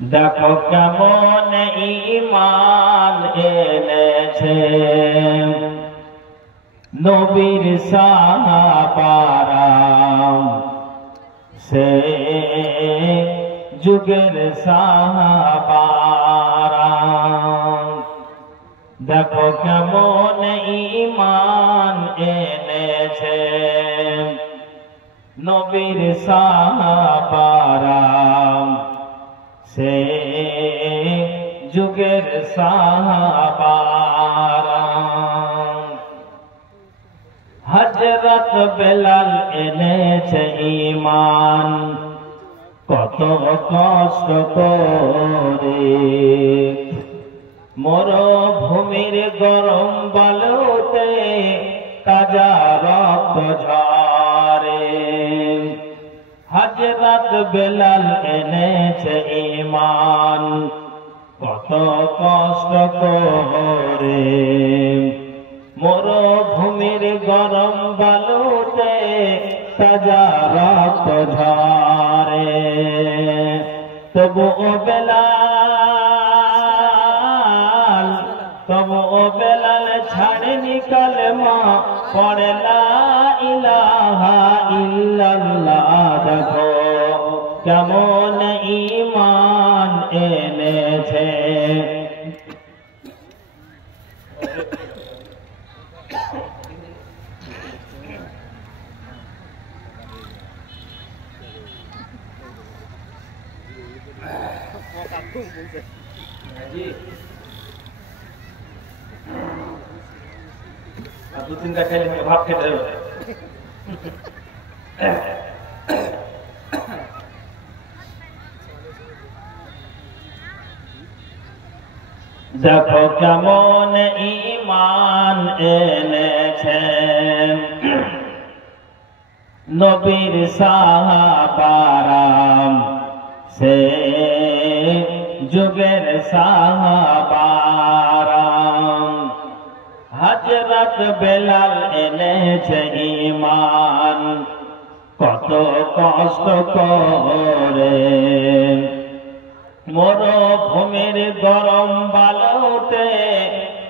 দেখো কেমন ঈমান এনেছে নবীর সাহাবারা, সে যুগের সাহাবারা। দেখো কেমন ঈমান এনেছে নবীর সাহাবারা, সে যুগের সাহাবারা। হযরত বেলাল এনেছে ঈমান কত কষ্ট করে, মরুভূমির গরম বালুতে তাজা রক্ত ঝরে। হযরত বেলাল এনেছে ঈমান কত কষ্ট করে, মরুভূমির গরম বালুতে তাজা রক্ত ঝরে। তবুও বেলাল ছাড়েনি কালেমা, পড়ে লা ইলাহা ইল্লাল্লাহ। দেখো কেমন ঈমান এনেছে। दो तीन का खेल में भाग खेल रहे দেখো কেমন ঈমান এনেছে নবীর সাহাবারা, সে যুগের সাহাবারা। হযরত বেলাল এনেছে ঈমান কত কষ্ট করে, মরুভূমির গরম বালুতে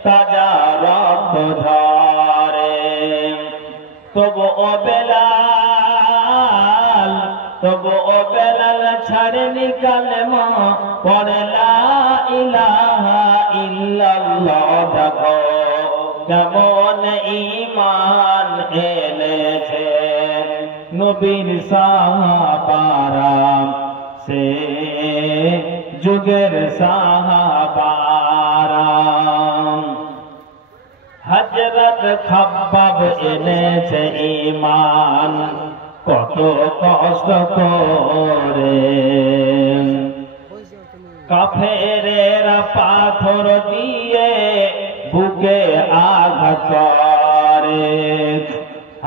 তাজা রক্ত ঝরে। তবুও বেলাল ছাড়েনি কালেমা, পড়ে লা ইলাহা ইল্লাল্লাহ। দেখো কেমন ঈমান এনেছে নবীর সাহাবারা, সে যুগের সাহাবারা। হযরত খাব্বাব এনেছে ঈমান কত কষ্ট করে, কাফেরেরা পাথর দিয়ে বুকে আঘাত করে।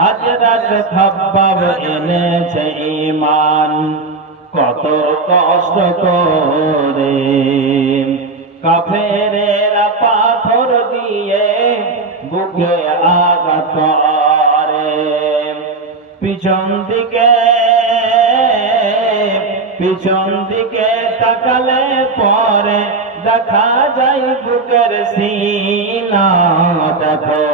হযরত খাব্বাব এনেছে ঈমান কত কষ্ট করে, কাফেরেরা পাথর দিয়ে বুকে আঘাত করে। পিছন দিকে তাকালে পরে দেখা যায় বুকের সিনা। দেখো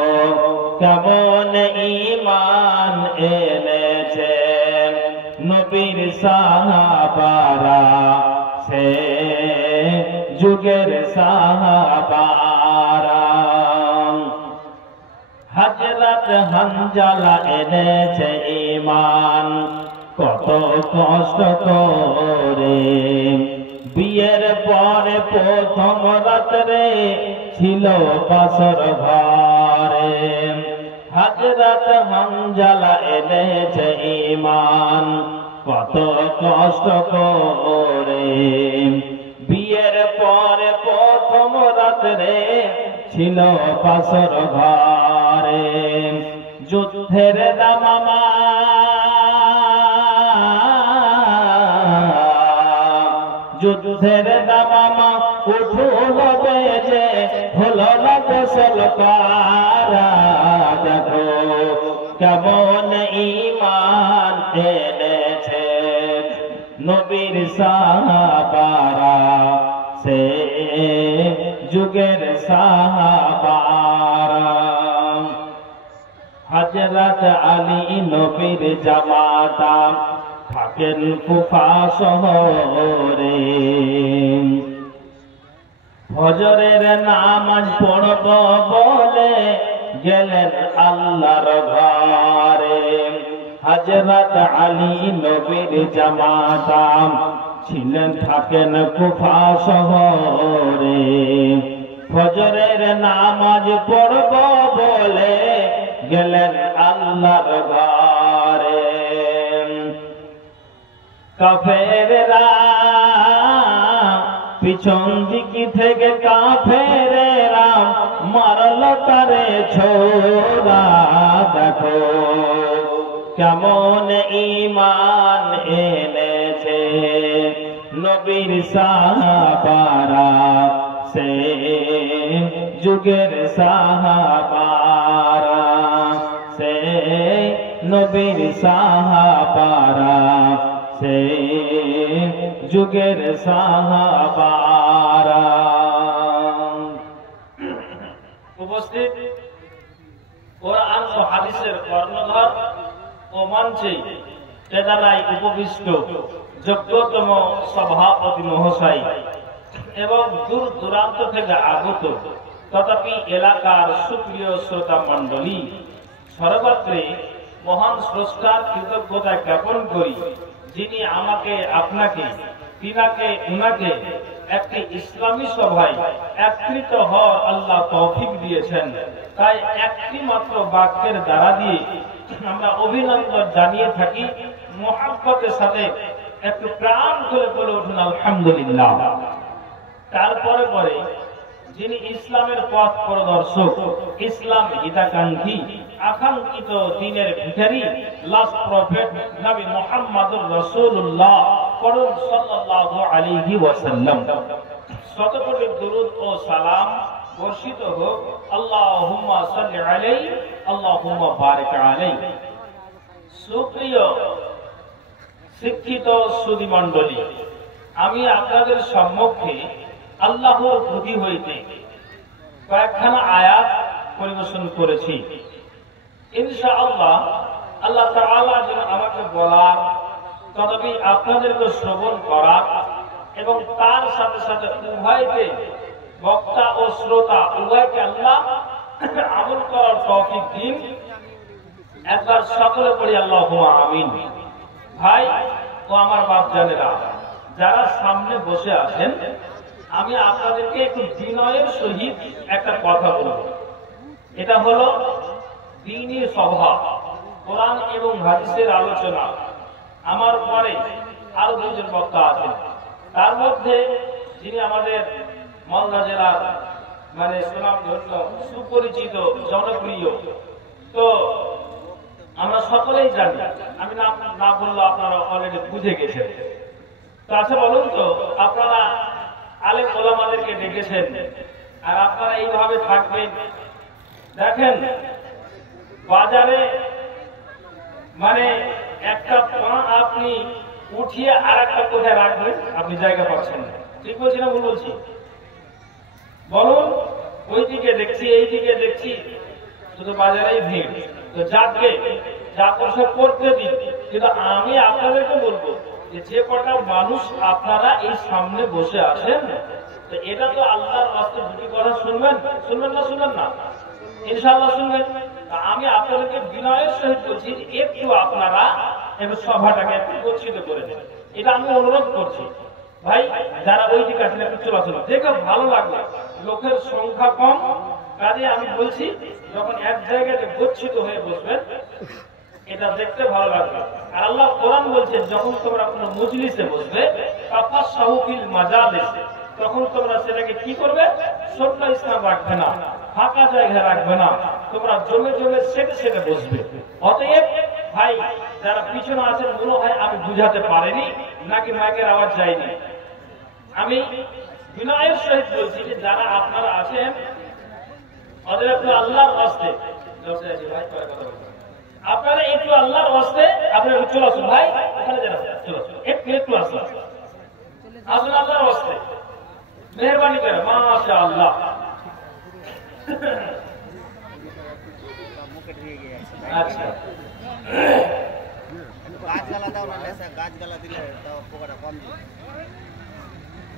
কেমন ঈমান এনেছে নবীর সাহাবারা, সে যুগের সাহাবারা। হযরত হানজালা এনেছে ঈমান কত কষ্ট করে, বিয়ের পরে প্রথম রাত্রে ছিল বাসর ঘরে। হযরত হানজালা এনেছে ঈমান কত কষ্ট করে, বিয়ের পরে প্রথম রাত্রে ছিল বাসর ঘরে। যুদ্ধের দামামা উঠল বেজে হলো না গোসল পারা। দেখো কেমন ঈমান এনেছে নবীর সাহাবারা যুগের সাহাবারা হযরত আলী নবীর জামাতা থাকেন কুফা শহরে ফজরের নামাজ পড়ব বলে গেলেন আল্লাহর ঘরে হযরত আলী নবীর জামাতা ছিলেন থাকেন কুফা শহরে ফজরের নামাজ পড়ব বলে গেলেন আল্লাহর ঘরে কাফেররা পিছন দিকে থেকে কাফেররা মারল তারে ছোরা দেখো কেমন ঈমান এনেছে নবীর সাহাবারা সে যুগের সাহাবারা সে নবীর সাহাবারা সে যুগের সাহাবারা উপস্থিত কোরআন ও হাদিসের কর্ণধার ও মঞ্চে তেদারাই উপবিষ্ট যোগ্যতম সভাপতি মহাশয় এবং দূর দূরান্ত থেকে আগত তথাপি এলাকার সুপ্রিয় শ্রোতা মণ্ডলী সর্বত্রে মহান স্রষ্টার কৃতজ্ঞতা জ্ঞাপন করি যিনি আমাকে আপনাকে তিনাকে উনাকে একটি ইসলামী সভায় একত্রিত হওয়ার আল্লাহ তৌফিক দিয়েছেন তাই একটি মাত্র বাক্যের দ্বারা দিয়ে আমরা অভিনন্দন জানিয়ে থাকি মুহাব্বতের সাথে একটু প্রাণ খুলে বলে উঠুন আলহামদুলিল্লাহ তারপরে পরে যিনি ইসলামের পথ প্রদর্শক ইসলাম হিতাকাঙ্ক্ষী আকাঙ্ক্ষিত দ্বীনের ভিখারী লাস্ট প্রফেট নবী মুহাম্মদুর রাসূলুল্লাহ করুন সাল্লাল্লাহু আলাইহি ওয়াসাল্লাম শত কোটি দরুদ ও সালাম বর্ষিত হোক আল্লাহুম্মা সাল্লি আলাইহি আল্লাহুম্মা বারিক আলাইহি সুপ্রিয় শিক্ষিত সুধী মণ্ডলী আমি আপনাদের সম্মুখে আল্লাহর প্রতি হইতে কয়েকখানা আয়াত পরিবেশন করেছি ইনশাআল্লাহ আল্লাহ তাআলা যেন আমাকে বলার তথাপি আপনাদেরকে শ্রবণ করার এবং তার সাথে সাথে উভয়কে বক্তা ও শ্রোতা উভয়কে আল্লাহ আমল করার তৌফিক দিন একবার সকলে পড়ি আল্লাহুম্মা আমিন ভাই ও আমার বাপজানেরা যারা সামনে বসে আছেন আমি আপনাদেরকে একটু বিনয়ের সহিত একটা কথা বলবো এটা হলো দ্বীনি সভা কোরআন এবং হাদিসের আলোচনা আমার পরে আরো দুজন বক্তা আছেন তার মধ্যে যিনি আমাদের মালদা জেলার মানে সুনামধন্য সুপরিচিত জনপ্রিয় তো আমরা সকলেই জানি আমি না বললে আপনারা অলরেডি বুঝে গেছেন তো আচ্ছা বলুন তো আপনারা আলেম ওলামাদেরকে ডেকেছেন আর আপনারা এইভাবে থাকবেন দেখেন বাজারে মানে একটা পা আপনি উঠিয়ে আর একটা কোথায় রাখবেন আপনি জায়গা পাচ্ছেন না ঠিক বলছি না ভুল বলছি বলুন ওইদিকে দেখছি এইদিকে দেখছি শুধু বাজারেই ভিড় তো যাকে যা করছে করতে দিন কিন্তু আমি আপনাদেরকে বলবো যে কটা মানুষ আপনারা এই সামনে বসে আছেন তো এটা তো আল্লাহর রাস্তায় দুটি কথা শুনবেন না ইনশাআল্লাহ শুনবেন আমি আপনাদেরকে বিনয়ের সহিত বলছি একটু আপনারা সভাটাকে একটু গচ্ছিত করে দেন এটা আমি অনুরোধ করছি ভাই যারা ওই দিকে আছেন একটু চলাচল দেখে ভালো লাগবে লোকের সংখ্যা কম কাজে আমি বলছি যখন এক জায়গাতে গচ্ছিত হয়ে বসবেন এটা দেখতে ভালো লাগবে আর আল্লাহ কোরআন বলছেন যখন তোমরা কোনো মজলিসে বসবে তাফাসসাহু ফিল মাজালিস তখন তোমরা সেটাকে কি করবে সত্য ইসলাম রাখবে না ফাঁকা জায়গা রাখবে না তোমরা জমে জমে সেটে বসবে অতএব ভাই যারা পিছনে আছেন মনে হয় আমি বুঝাতে পারিনি নাকি মাইকের আওয়াজ যায়নি আমি বিনয়ের সহিত বলছি যে যারা আপনারা আছেন ওদের একটু আল্লাহর রাস্তে আপনারা একটু আল্লাহর রাস্তে আপনারা চলে আসুন ভাই ওখানে যারা চলে আসুন একটু আসুন আসুন আল্লাহর রাস্তে মেহরবানি করে মাশাআল্লাহ।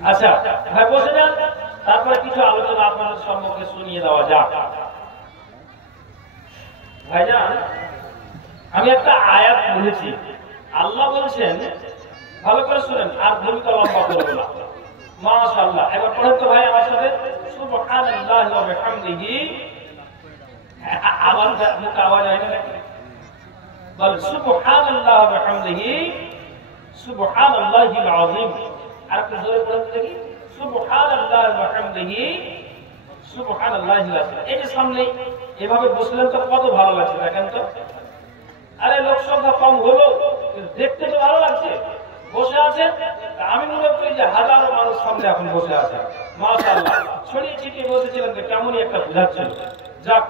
আচ্ছা আচ্ছা ভাই বসে যান, তারপরে কিছু আলোচনা আপনাদের সম্মুখে শুনিয়ে দেওয়া যাক। ভাইজান, আমি একটা আয়াত পড়েছি, আল্লাহ বলছেন, ভালো করে শুনেন আর ভূমিকা লম্বা করবো না। মাশাআল্লাহ, এবার পড়েন তো ভাই আমার সাথে, সুবহানাল্লাহি ওয়া বিহামদিহি। আবার মুখে আওয়াজ হয় না নাকি? বল সুবহানাল্লাহি ওয়া বিহামদিহি সুবহানাল্লাহিল আযীম। আর একটু জোরে পড়েন দেখি, সুবহানাল্লাহি ওয়া বিহামদিহি সুবহানাল্লাহিল আযীম। এই যে সামনে এভাবে বসলেন তো কত ভালো লাগছে দেখেন তো। আরে লোক সংখ্যা কম হলো, দেখতে তো ভালো লাগছে। বসে আছেন, আমি মনে করি যে হাজারো মানুষ সামনে এখন বসে আছে। মাশাআল্লাহ, ছড়িয়ে ছিটিয়ে বসেছিলেন তো কেমনই একটা বুঝাচ্ছিল। যাক,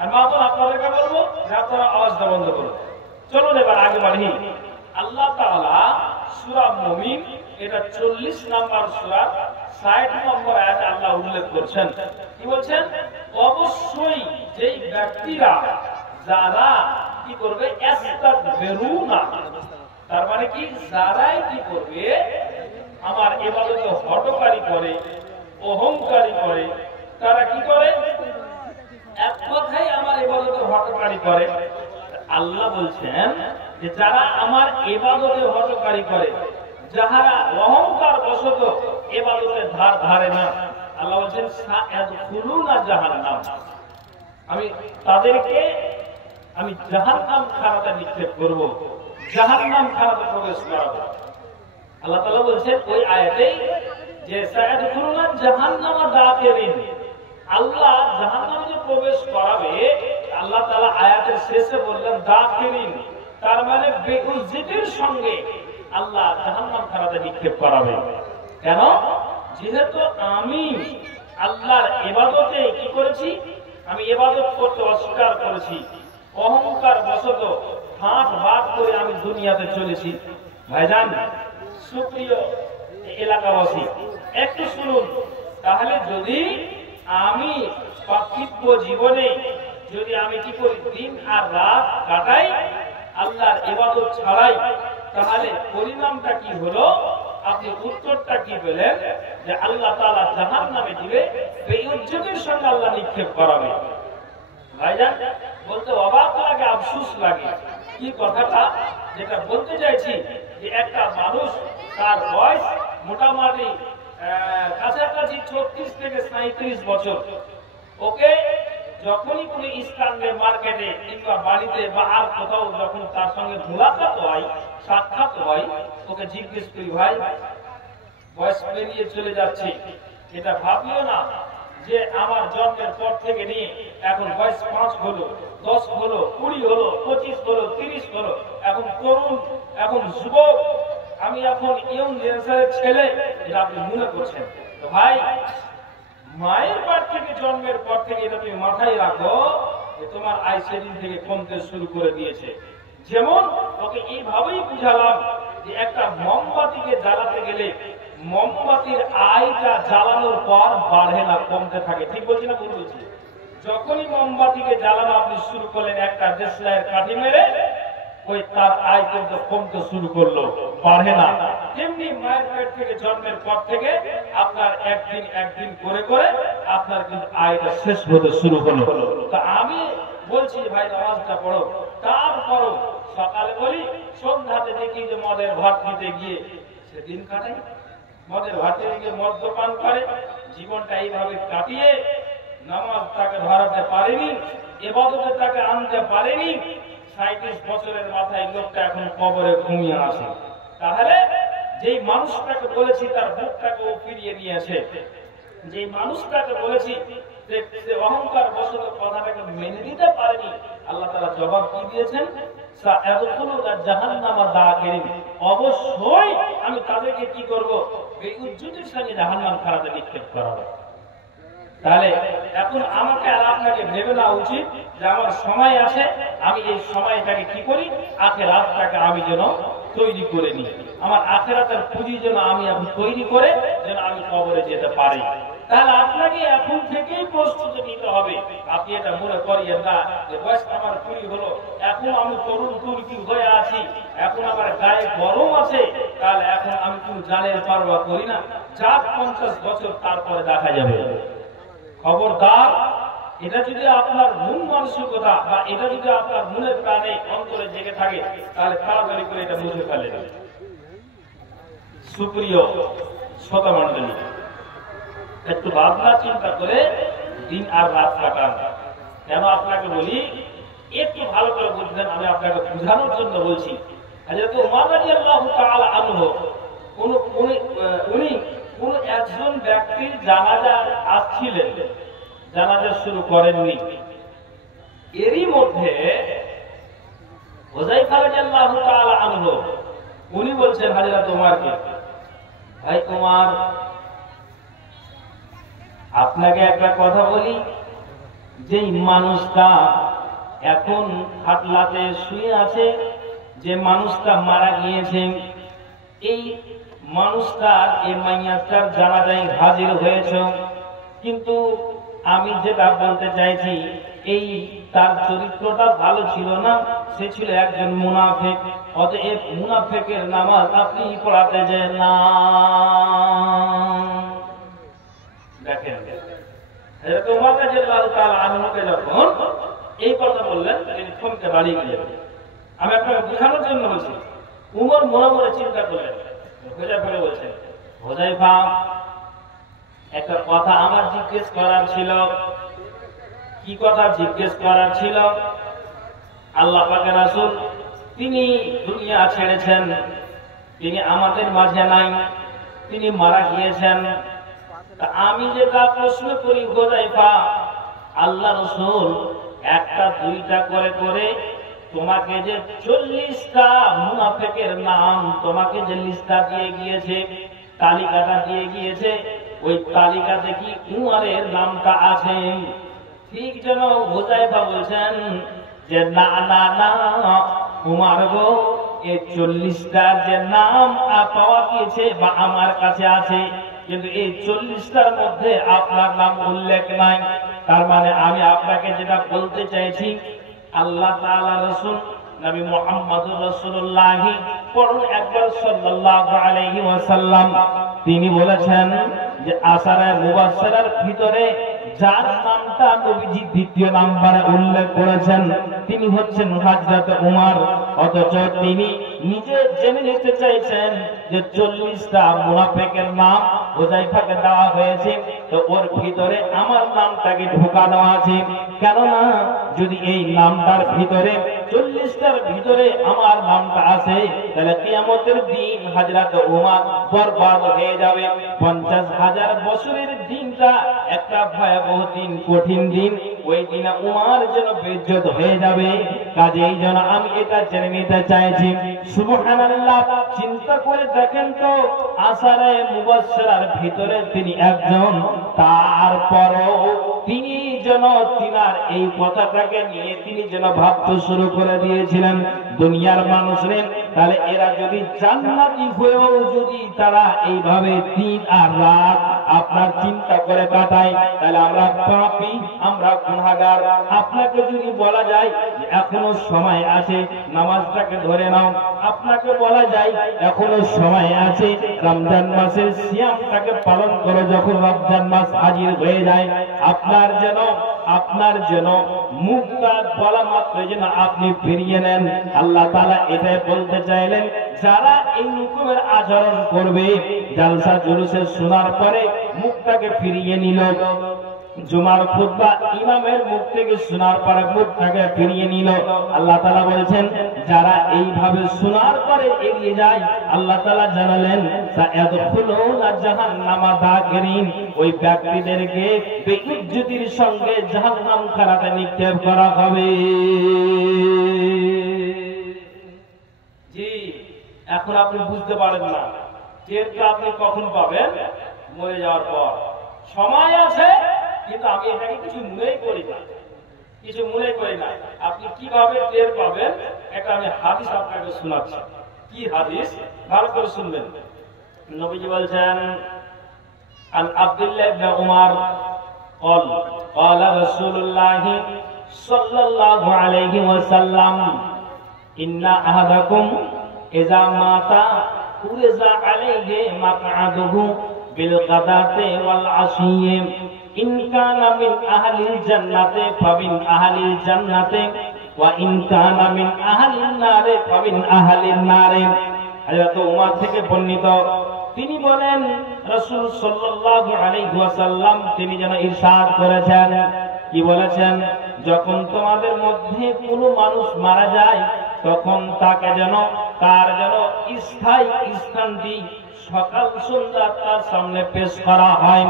আর মাতন আপনাদেরকে বলবো যে আপনারা আওয়াজটা বন্ধ করুন। চলুন এবার আগে বাড়ি। আল্লাহ তাআলা সূরা মুমিন, এটা 40 নম্বর সূরা 60 নম্বর আয়াতে আল্লাহ উল্লেখ করছেন। কি বলছেন? অবশ্যই যেই ব্যক্তিরা যারা কি করবে, ইস্তাগফিরুনা, তার মানে কি, যারাই কি করবে আমার ইবাদতে হঠকারী করে, অহংকারী করে, তারা কি করে, এক কথাই আমার ইবাদতে হঠকারী করে। আল্লাহ বলছেন যে যারা আমার ইবাদতে হঠকারী করে, যাহারা অহংকার বশত ইবাদতের ধার ধারে না, আল্লাহ বলছেন সায়াদখুলুনা জাহান্নাম, আমি তাদেরকে আমি জাহান্নাম খানাতে নিক্ষেপ করব, জাহান্নাম খানাতে প্রবেশ করাবো। আল্লাহ তাআলা বলছেন ওই আয়াতে যে সায়াদখুলুনা জাহান্নাম দাখিরিন, আল্লাহ জাহান্নামে যে প্রবেশ করাবে, আল্লাহ তাআলা আয়াতের শেষে বললেন দাখিরিন, তার মানে বেউজ্জতির সঙ্গে আল্লাহ জাহান্নাম খানাতে নিক্ষেপ করাবে। কেন? যেহেতু আমি আল্লাহর ইবাদতে কি করেছি, আমি ইবাদত করতে অস্বীকার করেছি, অহংকার বশত হাত বাদ করে আমি দুনিয়াতে চলেছি। ভাইজান, সুপ্রিয় এলাকাবাসী, একটু শুনুন। তাহলে যদি আমি পার্থিব জীবনে যদি আমি কি করি, দিন আর রাত কাটাই আল্লাহর ইবাদত ছাড়াই, তাহলে পরিণামটা কি হলো? আপনি উত্তরটা কি পেলেন? যে আল্লাহ তাআলা জাহান্নামে দিবে, বেইজ্জতির সঙ্গে আল্লাহ নিক্ষেপ করাবে। ভাইজান, বলতে অবাক লাগে, আফসোস লাগে। কি কথাটা যেটা বলতে চাইছি, যে একটা মানুষ তার বয়স মোটামুটি কাছাকাছি 36 থেকে 37 বছর, ওকে যখনই কোনো স্থানে, মার্কেটে কিংবা বাড়িতে বা আর কোথাও যখন তার সঙ্গে মুলাকাত হয়, সাক্ষাৎ হয়, ওকে জিজ্ঞেস করি, ভাই বয়স পেরিয়ে চলে যাচ্ছে, এটা ভাবিও না যে আমার জন্মের পর থেকে নিয়ে এখন বয়স 5 হলো, 10 হলো, 20 হলো, 25 হলো, 30 হলো, এখন তরুণ, এখন যুবক, আমি এখন ইয়ং জেনারেশনের ছেলে, এটা আপনি মনে করছেন। তো ভাই, মায়ের পেট থেকে জন্মের পর থেকে এটা তুমি মাথায় রাখো যে তোমার আয় সেদিন থেকে কমতে শুরু করে দিয়েছে। যেমন ওকে এইভাবেই বুঝালাম যে একটা মোমবাতিকে জ্বালাতে গেলে মোমবাতির আয়টা জ্বালানোর পর বাড়ে না, কমতে থাকে। ঠিক বলছি না ভুল বলছি? যখনই মোমবাতিকে জ্বালানো আপনি শুরু করলেন একটা দেশলাইয়ের কাঠি মেরে, ওই তার আয় কিন্তু কমতে শুরু করলো, বাড়ে না। তেমনি মায়ের পেট থেকে জন্মের পর থেকে আপনার একদিন একদিন করে করে আপনার কিন্তু আয়টা শেষ হতে শুরু হলো। তা আমি বলছি ভাই, নামাজটা পড়ো, তারপরও সকালে বলি, সন্ধ্যাতে দেখি যে মদের ভাত দিতে গিয়ে সেদিন কাটাই, মদের ভাতে গিয়ে মদ্যপান করে জীবনটা এইভাবে কাটিয়ে নামাজ তাকে ধরাতে পারেনি, ইবাদতে তাকে আনতে পারেনি। 37 বছরের মাথায় লোকটা এখন কবরে ঘুমিয়ে আছে। তাহলে যেই মানুষটাকে বলেছি তার বুকটাকে ও ফিরিয়ে নিয়েছে, যেই মানুষটাকে বলেছি যে অহংকার বশত কথাটাকে মেনে নিতে পারেনি, আল্লাহ তাআলা জবাব কি দিয়েছেন? সায়াদখুলুনা জাহান্নামা দাখিরিন, অবশ্যই আমি তাদেরকে কি করব, বেইজ্জতির সঙ্গে জাহান্নাম খানাতে নিক্ষেপ করাবো। তাহলে এখন আমাকে আর আপনাকে ভেবে নেওয়া উচিত যে আমার সময় আছে, আমি এই সময়টাকে কি করি, আখিরাতটাকে আমি যেন তৈরি করে নিই। আমার আখিরাতের পুঁজি যেন আমি এখন তৈরি করে যেন আমি কবরে যেতে পারি। তাহলে আপনাকে এখন থেকেই প্রস্তুতি নিতে হবে। আপনি এটা মনে করিয়েন না যে বয়স আমার কুড়ি হলো, এখন আমি তরুণ তুর্কি হয়ে আছি, এখন আমার গায়ে গরম আছে, তাহলে এখন আমি কোন জানের পারওয়া করি না, যা 50 বছর তারপরে দেখা যাবে। খবরদার, এটা যদি আপনার মন মানসিকতা বা এটা যদি আপনার মনের প্রাণে অন্তরে জেগে থাকে, তাহলে তাড়াতাড়ি করে এটা মুছে ফেলেন। সুপ্রিয় শ্রোতা মণ্ডলী, একটু ভাবনা চিন্তা করে দিন আর রাত কাটান। কেন আপনাকে বলি, একটু ভালো করে বুঝবেন, আমি আপনাকে বোঝানোর জন্য বলছি। হযরত ওমর রাদিয়াল্লাহু তাআলা আনহু উনি কোন একজন ব্যক্তির জানাজা আসছিলেন, জানাজা শুরু করেননি। এরই মধ্যে হুযায়ফা রাদিয়াল্লাহু তাআলা আনহু উনি বলছেন হযরত ওমরকে, ভাই ওমর, আপনাকে একটা কথা বলি, যেই মানুষটা এখন খাটলাতে শুয়ে আছে, যে মানুষটা মারা গিয়েছে, এই মানুষটার এই মাইয়াটার জানাজায় হাজির হয়েছে, কিন্তু আমি যেটা বলতে চাইছি, এই তার চরিত্রটা ভালো ছিল না, সে ছিল একজন মুনাফিক। অতএব মুনাফিকের নামাজ আপনি পড়াতে যে না। দেখেন, হযরত ওমর রাদিয়াল্লাহু তাআলা আনহুকে যখন এই কথা বললেন, তিনি থমকে দাঁড়িয়ে গেলেন। আমি আপনাকে বোঝানোর জন্য বলছি। উমর মনে মনে চিন্তা করলেন, হুযায়ফা বলছেন, হুযায়ফা, একটা কথা আমার জিজ্ঞেস করার ছিল। কি কথা জিজ্ঞেস করার ছিল? আল্লাহ পাকের রাসূল তিনি দুনিয়া ছেড়েছেন, তিনি আমাদের মাঝে নাই, তিনি মারা গিয়েছেন। আমি যেটা প্রশ্ন করি হুযায়ফা, আল্লাহ রাসূল একটা দুইটা করে করে তোমাকে যে 40টা মুনাফিকের নাম তোমাকে যে লিস্টটা দিয়ে গিয়েছে, তালিকাটা দিয়ে গিয়েছে, ওই তালিকাতে কি উমরের নামটা আছে? ঠিক যেন হুযায়ফা বলছেন যে না না না উমর গো, এই 40টার যে নাম পাওয়া গিয়েছে বা আমার কাছে আছে, কিন্তু এই 40টার মধ্যে আপনার নাম উল্লেখ নাই। তার মানে আমি আপনাকে যেটা বলতে চাইছি, আল্লাহ তাআলা রাসূল নবী মুহাম্মদুর রাসূলুল্লাহ পড়ুন একবার সাল্লাল্লাহু আলাইহি ওয়াসাল্লাম, তিনি বলেছেন যে আশারে মুবাশশিরার ভিতরে যার নামটা নবীজি দ্বিতীয় নাম্বারে উল্লেখ করেছেন, তিনি হচ্ছেন হযরত ওমর। অথচ তিনি নিজে জেনে নিতে চাইছেন যে 40টা মুনাফিকের নাম হুযায়ফাকে দেওয়া হয়েছে, তো ওর ভিতরে আমার নামটাকে ঢোকানো আছে। কেননা যদি এই নামটার ভিতরে 40টার ভিতরে আমার নামটা আছে, তাহলে কিয়ামতের দিন হযরত ওমর বরবাদ হয়ে যাবে। 50,000 বছরের দিনটা একটা ভয়াবহ দিন, কঠিন দিন। ওই দিনে ওমর যেন বেইজ্জত হয়ে যাবে। কাজেই যেন আমি এটা জেনে নিতে চাইছি। সুবহানাল্লাহ, চিন্তা করে দেখেন তো, আশারে মুবাশশিরার ভিতরে তিনি একজন, তারপরও তিনি যেন তিনার এই কথাটাকে নিয়ে তিনি যেন ভাবতে শুরু করে দিয়েছিলেন দুনিয়ার মানুষের, তাহলে এরা যদি জান্নাতি হয়েও যদি তারা এইভাবে দিন আর রাত আপনার চিন্তা করে কাটায়, তাহলে আমরা পাপী, আমরা গুনাহগার। আপনাকে যদি বলা যায় এখনো সময় আছে, নামাজটাকে ধরে নাও, আপনাকে বলা যায় এখনো সময় আছে, রমজান মাসের সিয়ামটাকে পালন করো, যখন রমজান মাস হাজির হয়ে যায় আপনার যেন মুখটা বলা মাত্র যেন আপনি ফিরিয়ে নেন। আল্লাহ তাআলা এটাই বলতে চাইলেন, যারা এই রকমের আচরণ করবে, জালসা জুলুসে শোনার পরে মুখটাকে ফিরিয়ে নিল, জুমার খুতবা ইমামের মুখ থেকে শোনার পরে মুখটাকে ফিরিয়ে নিল, আল্লাহ তাআলা বলছেন যারা এইভাবে শোনার পরে এড়িয়ে যায়, আল্লাহ তাআলা জানালেন সায়াদখুলুনা জাহান্নামা দাখিরিন, ওই ব্যক্তিদেরকে বেইজ্জতির সঙ্গে জাহান্নাম খানাতে নিক্ষেপ করা হবে। জি, এখন আপনি বুঝতে পারেন না, টেরটা আপনি কখন পাবেন? মরে যাওয়ার পর। সময় আছে, কিন্তু আমি এটাকে কিছু মনেই করি না। আপনি কিভাবে টের পাবেন, এটা আমি হাদিস আপনাকে শোনাচ্ছি। কি হাদিস, ভালো করে শুনবেন। নবীজি বলছেন, আন আব্দুল্লাহ ইবনে উমর قال قال رسول الله صلى الله عليه وسلم إن أحدكم إذا مات عرض عليه مقعده بالغداة والعشي إن كان من أهل الجنة فمن أهل الجنة وإن كان من أهل النار فمن أهل النار। হযরত উমর থেকে বর্ণিত, তিনি বলেন রাসূল সাল্লাল্লাহু আলাইহি ওয়াসাল্লাম তিনি যেন ইরশাদ করেছেন, কি বলেছেন, যখন তোমাদের মধ্যে কোনো মানুষ মারা যায় তখন তাকে যেন তার যেন স্থায়ী স্থানটি সকাল সন্ধ্যা তার সামনে পেশ করা হয়।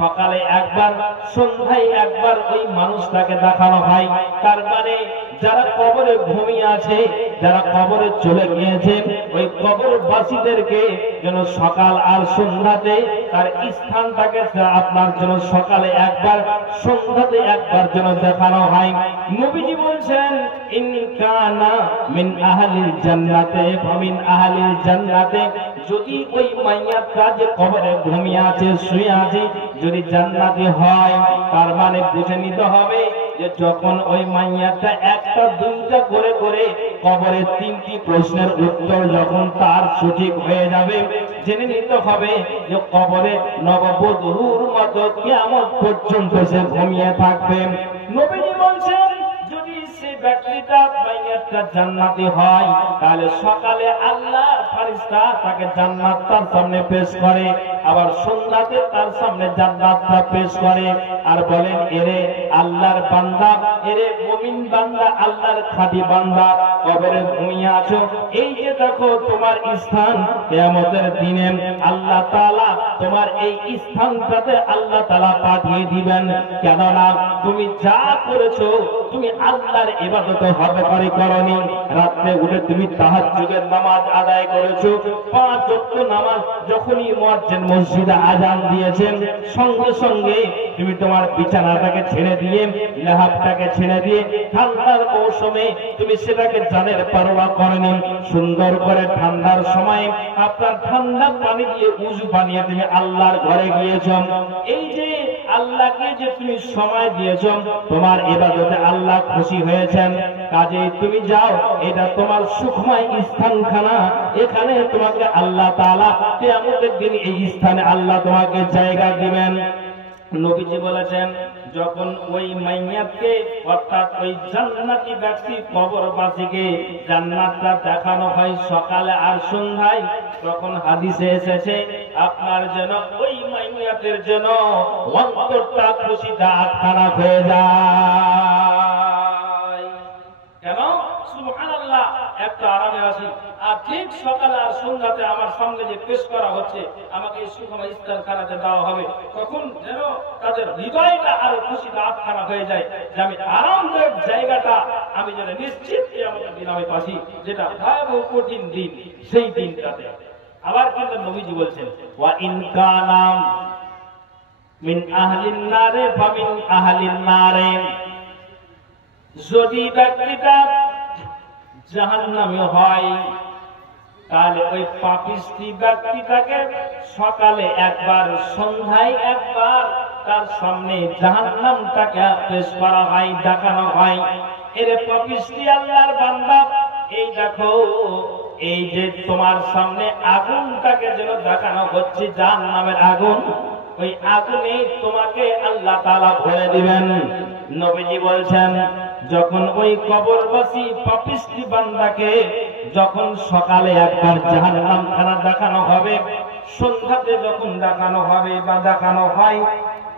সকালে একবার, সন্ধ্যায় একবার ওই মানুষটাকে দেখানো হয়। তার মানে যারা কবরে ঘুমিয়ে আছে, যারা কবরে চলে গিয়েছে, ওই কবরবাসীদেরকে যেন সকাল আর সন্ধ্যাতে তার স্থানটাকে আপনার জন্য সকালে একবার, সন্ধ্যাতে একবার যেন দেখানো হয়। নবীজি বলছেন, ইন কানা মিন আহলিল জান্নাতে ফামিন আহলিল জান্নাতে, যদি ওই মাইয়াতটা যে কবরে ঘুমিয়ে আছে, শুয়ে আছে, যদি জান্নাতি হয়, তার মানে বুঝে নিতে হবে যে যখন ওই মাইয়াটা একটা দুইটা করে করে কবরে তিনটি প্রশ্নের উত্তর যখন তার সঠিক হয়ে যাবে, জেনে নিতে হবে যে কবরে নববধূর মতো কিয়ামত পর্যন্ত সে ঘুমিয়ে থাকবে। নবীজি বলছেন, যদি সে ব্যক্তিটা মাইয়াতটা জান্নাতি হয়, তাহলে সকালে আল্লাহর ফেরেশতা তাকে জান্নাত তার সামনে পেশ করে, আবার সন্ধ্যাতে তার সামনে জান্নাতটা পেশ করে, আর বলেন, এরে আল্লাহর বান্দা, এরে মুমিন বান্দা, আল্লাহর খাঁটি বান্দা, কবরে ঘুমিয়ে আছো, এই যে দেখো তোমার স্থান, কিয়ামতের দিনে আল্লাহ তাআলা তোমার এই স্থানটাতে আল্লাহ তাআলা পাঠিয়ে দিবেন। কেননা তুমি যা করেছো, তুমি আল্লাহর ইবাদত হবে করে করনি, রাতে উঠে তুমি তাহাজ্জুদের নামাজ আদায় করেছো, 5 ওয়াক্ত নামাজ যখনই মুয়াজ্জিন মসজিদে আযান দিয়েছেন, সঙ্গে সঙ্গে তুমি তোমার বিছানাটাকে ছেড়ে দিয়ে, লেহাবটাকে ছেড়ে দিয়ে, ঠান্ডার মৌসুমে তুমি সেটাকে জানের পরোয়া করনি, সুন্দর করে ঠান্ডার সময় আপনার ঠান্ডা পানি দিয়ে উযু বানিয়ে তুমি আল্লাহর ঘরে গিয়েছো। এই যে আল্লাহকে যে তুমি সময় দিয়েছো, তোমার ইবাদতে আল্লাহ খুশি হয়েছেন, কাজেই তুমি যাও, এটা তোমার সুখময় স্থানখানা, এখানে তোমাকে আল্লাহ তাআলা কিয়ামতের দিন এই স্থানে আল্লাহ তোমাকে জায়গা দিবেন। নবীজি বলেছেন, যখন ওই মাইয়াতকে অর্থাৎ ওই জান্নাতি ব্যক্তি কবরবাসীকে জান্নাতটা দেখানো হয় সকালে আর সন্ধ্যায়, তখন হাদিসে এসেছে আপনার যেন ওই মাইয়াতের যেন অন্তরটা খুশিতে আটখানা হয়ে যায়। কেন? সুবহানাল্লাহ, একটা আরামে আছি, আর ঠিক সকালে আর সন্ধ্যাতে আমার সামনে যে পেশ করা হচ্ছে, আমাকে এই সুখময় স্থানখানাতে দেওয়া হবে, তখন যেন তাদের হৃদয়টা আরো খুশিতে আটখানা হয়ে যায় যে আমি আরামদায়ক জায়গাটা আমি যেন নিশ্চিত কিয়ামতের দিন আমি পাচ্ছি, যেটা ভয়াবহ কঠিন দিন, সেই দিনটাতে। আবার কিন্তু নবীজি বলছেন, ওয়া ইন কানা মিন আহলিন নারে ফামিন আহলিন নারে, যদি ব্যক্তিটা জাহান্নামী হয়, তাহলে ওই পাপিষ্টি ব্যক্তিটাকে সকালে একবার, সন্ধ্যায় একবার তার সামনে জাহান্নামটাকে পেশ করা হয়, দেখানো হয়, এরে পাপিষ্টি আল্লাহর বান্দা, এই দেখো, এই যে তোমার সামনে আগুনটাকে যেন দেখানো হচ্ছে, জাহান্নামের আগুন, ওই আগুনে তোমাকে আল্লাহ তাআলা ভরে দিবেন। নবীজি বলছেন, যখন ওই কবরবাসী পাপিষ্টি বান্দাকে যখন সকালে একবার জাহান্নামখানা দেখানো হবে, সন্ধ্যাতে যখন দেখানো হবে বা দেখানো হয়,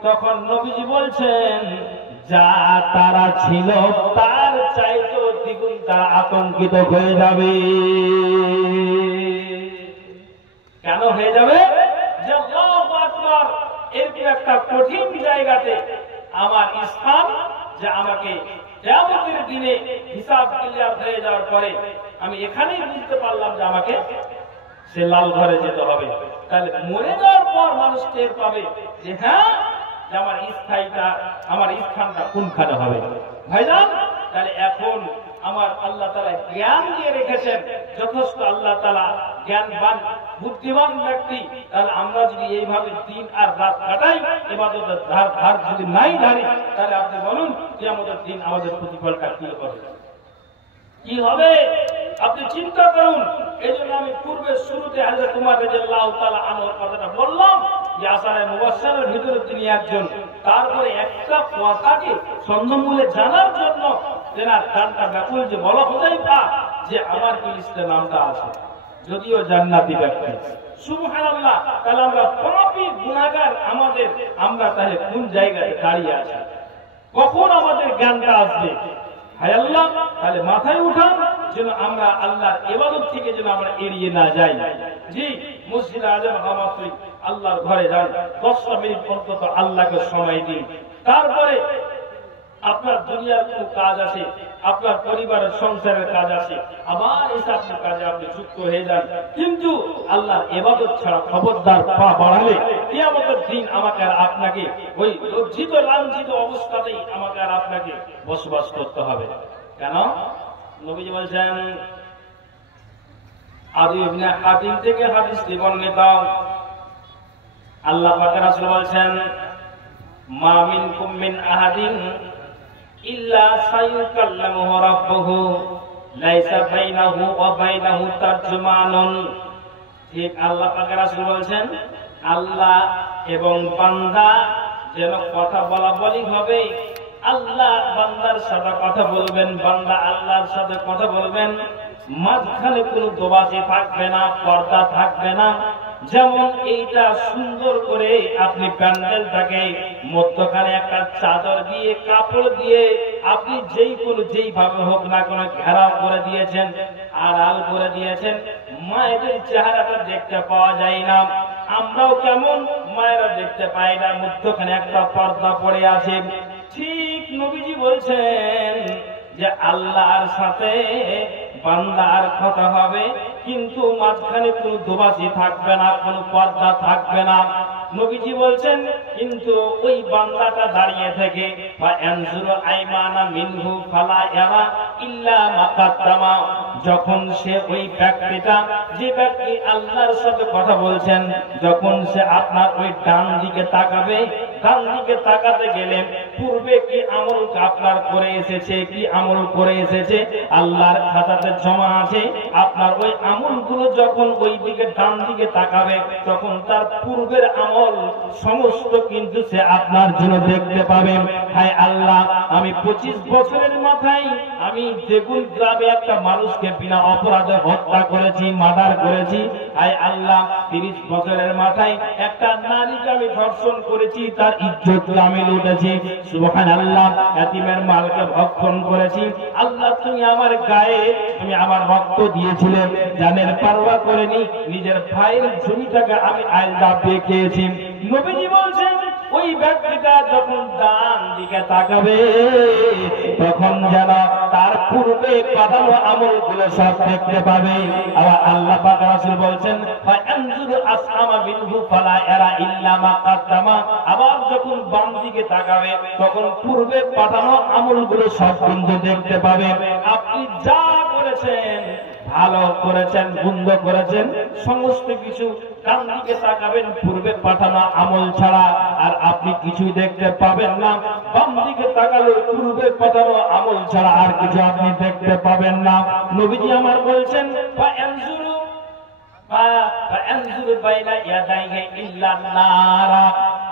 তখন নবীজি বলছেন, যা তারা ছিল তার চাইতে দ্বিগুণ তারা আতঙ্কিত হয়ে যাবে। কেন হয়ে যাবে? যে আল্লাহু আকবার, এরকম একটা কঠিন জায়গাতে আমার স্থান, যে আমাকে কিয়ামতের দিনে হিসাব ক্লিয়ার হয়ে যাওয়ার পরে আমি এখানেই বুঝতে পারলাম যে আমাকে সে লাল ঘরে যেতে হবে। তাহলে মরে যাওয়ার পর মানুষ টের পাবে যে হ্যাঁ, যে আমার স্থায়ীটা, আমার স্থানটা কোনখানে হবে। ভাইজান, তাহলে এখন আমার আল্লাহ তাআলা জ্ঞান দিয়ে রেখেছেন, যথেষ্ট আল্লাহ তাআলা জ্ঞানবান বুদ্ধিমান ব্যক্তি, তাহলে আমরা যদি এইভাবে দিন আর রাত কাটাই, ইবাদতের ধার যদি নাই ধারি, তাহলে আপনি বলুন কিয়ামতের দিন আমাদের প্রতিফলটা কি হবে, কি হবে? আপনি চিন্তা করুন। এই জন্য আমি পূর্বের শুরুতে হযরত উমর রাদিয়াল্লাহু তাআলা আনহুর কথাটা বললাম যে আশারে মুবাশশারের ভিতরে তিনি একজন। তারপরে একটা কথাকে সন্ধানমূলে জানার জন্য তেনার কানটা ব্যাকুল, যে বলা হুযায়ফা যে আমার কি লিস্টে নামটা আছে, যদিও জান্নাতি ব্যক্তি। সুবহানাল্লাহ। তাহলে আমরা পাপী গুনাহগার, আমরা তাহলে কোন জায়গায় দাঁড়িয়ে আছি? কখন আমাদের জ্ঞানটা আসবে? হায় আল্লাহ, তাহলে মাথায় উঠান যেন আমরা আল্লাহর ইবাদত থেকে যেন আমরা এড়িয়ে না যাই। জি, মসজিদে আজম হামাফি আল্লাহর ঘরে যান, 10 মিনিট অন্তত আল্লাহকে সময় দিন। তারপরে আপনার দুনিয়ার কোনো কাজ আছে, আপনার পরিবারের সংসারের কাজ আছে, আবার এইসব কাজে আপনি যুক্ত হয়ে যান। কিন্তু আল্লাহর ইবাদত ছাড়া খবরদার পা বাড়ালে কিয়ামতের দিন আমাকে আর আপনাকে ওই লজ্জিত লাঞ্ছিত অবস্থাতেই আমাকে আর আপনাকে বসবাস করতে হবে। কেন? নবীজি বলছেন, আদি ইবনে হাতিম থেকে হাদিসটি বর্ণিত, আল্লাহ পাক রাসূল বলছেন, মা মিনকুম মিন আহাদিন ইল্লা সায়ুকাল্লামুহু রাব্বুহু লাইসা বাইনাহু ওয়া বাইনাহু তারজুমানুন। ঠিক আল্লাহ পাক রাসূল বলছেন, আল্লাহ এবং বান্দা যেন কথা বলাবলি হবে, আল্লাহ বান্দার সাথে কথা বলবেন, বান্দা আল্লাহর সাথে কথা বলবেন, মাঝখানে কোনো দোবাজি থাকবে না, পর্দা থাকবে না। যেমন এইটা সুন্দর করে আপনি প্যান্ডেলটাকে মধ্যখানে একটা চাদর দিয়ে, কাপড় দিয়ে আপনি যেইভাবে হোক না কেন ঘেরাও করে দিয়েছেন, আড়াল করে দিয়েছেন, মায়েদের চেহারাটা দেখতে পাওয়া যায় না। আমরাও কেমন মায়েরা দেখতে পাই না, মধ্যখানে একটা পর্দা পড়ে আছে। ঠিক নবীজি বলছেন যে আল্লাহর সাথে বান্দার কথা হবে, কিন্তু মাঝখানে কোনো দোবাজি থাকবে না, কোনো পর্দা থাকবে না। নবীজি বলছেন, কিন্তু ওই বান্দাটা দাঁড়িয়ে থেকে যখন সে ওই ব্যক্তিটা, যে ব্যক্তি আল্লাহর সাথে কথা বলছেন, যখন সে আপনার ওই ডান দিকে তাকাবে, ডান দিকে তাকাতে গেলে পূর্বে কি আমল আপনার করে এসেছে, কি আমল করে এসেছে আল্লাহর খাতাতে জমা আছে। আপনার ওই আমলগুলো যখন ওই দিকে ডান দিকে তাকাবে, তখন তার পূর্বের আমল সমস্ত কিন্তু সে আপনার জন্য দেখতে পাবে। হায় আল্লাহ, আমি 25 বছরের মাথায় আমি দেখুন গ্রামে একটা মানুষকে বিনা অপরাধে হত্যা করেছি, মার্ডার করেছি। হায় আল্লাহ, 30 বছরের মাথায় একটা নারীকে আমি ধর্ষণ করেছি, তার ইজ্জত আমি লুটেছি। সুবহানাল্লাহ, এতিমের মালকে ভক্ষণ করেছি। আল্লাহ, তুমি আমার গায়ে, তুমি আমার রক্ত দিয়েছিলে, জানের পারওয়া করেনি, নিজের ভাইয়ের জমিটাকে আমি আলদা দিয়ে খেয়েছি। নবীজি বলছেন, ওই ব্যক্তিটা যখন ডান দিকে তাকাবে, তখন যেন তার পূর্বে পাঠানো আমলগুলো সব দেখতে পাবে। আবার আল্লাহ পাক রাসূল বলছেন, ফায়ানজুরু আসহামা বিনহু ফালা ইয়ারা ইল্লা মা কাদ্দামা। আবার যখন বাম দিকে তাকাবে, তখন পূর্বে পাঠানো আমলগুলো সব কিন্তু দেখতে পাবে। আপনি যা করেছেন, ভালো করেছেন, মন্দ করেছেন, সমস্ত কিছু ডান দিকে তাকাবেন, পূর্বে পাঠানো আমল ছাড়া আর আপনি কিছুই দেখতে পাবেন না। বাম দিকে তাকালে পূর্বে পাঠানো আমল ছাড়া আর কিছু আপনি দেখতে পাবেন না। নবীজি আমার বলছেন,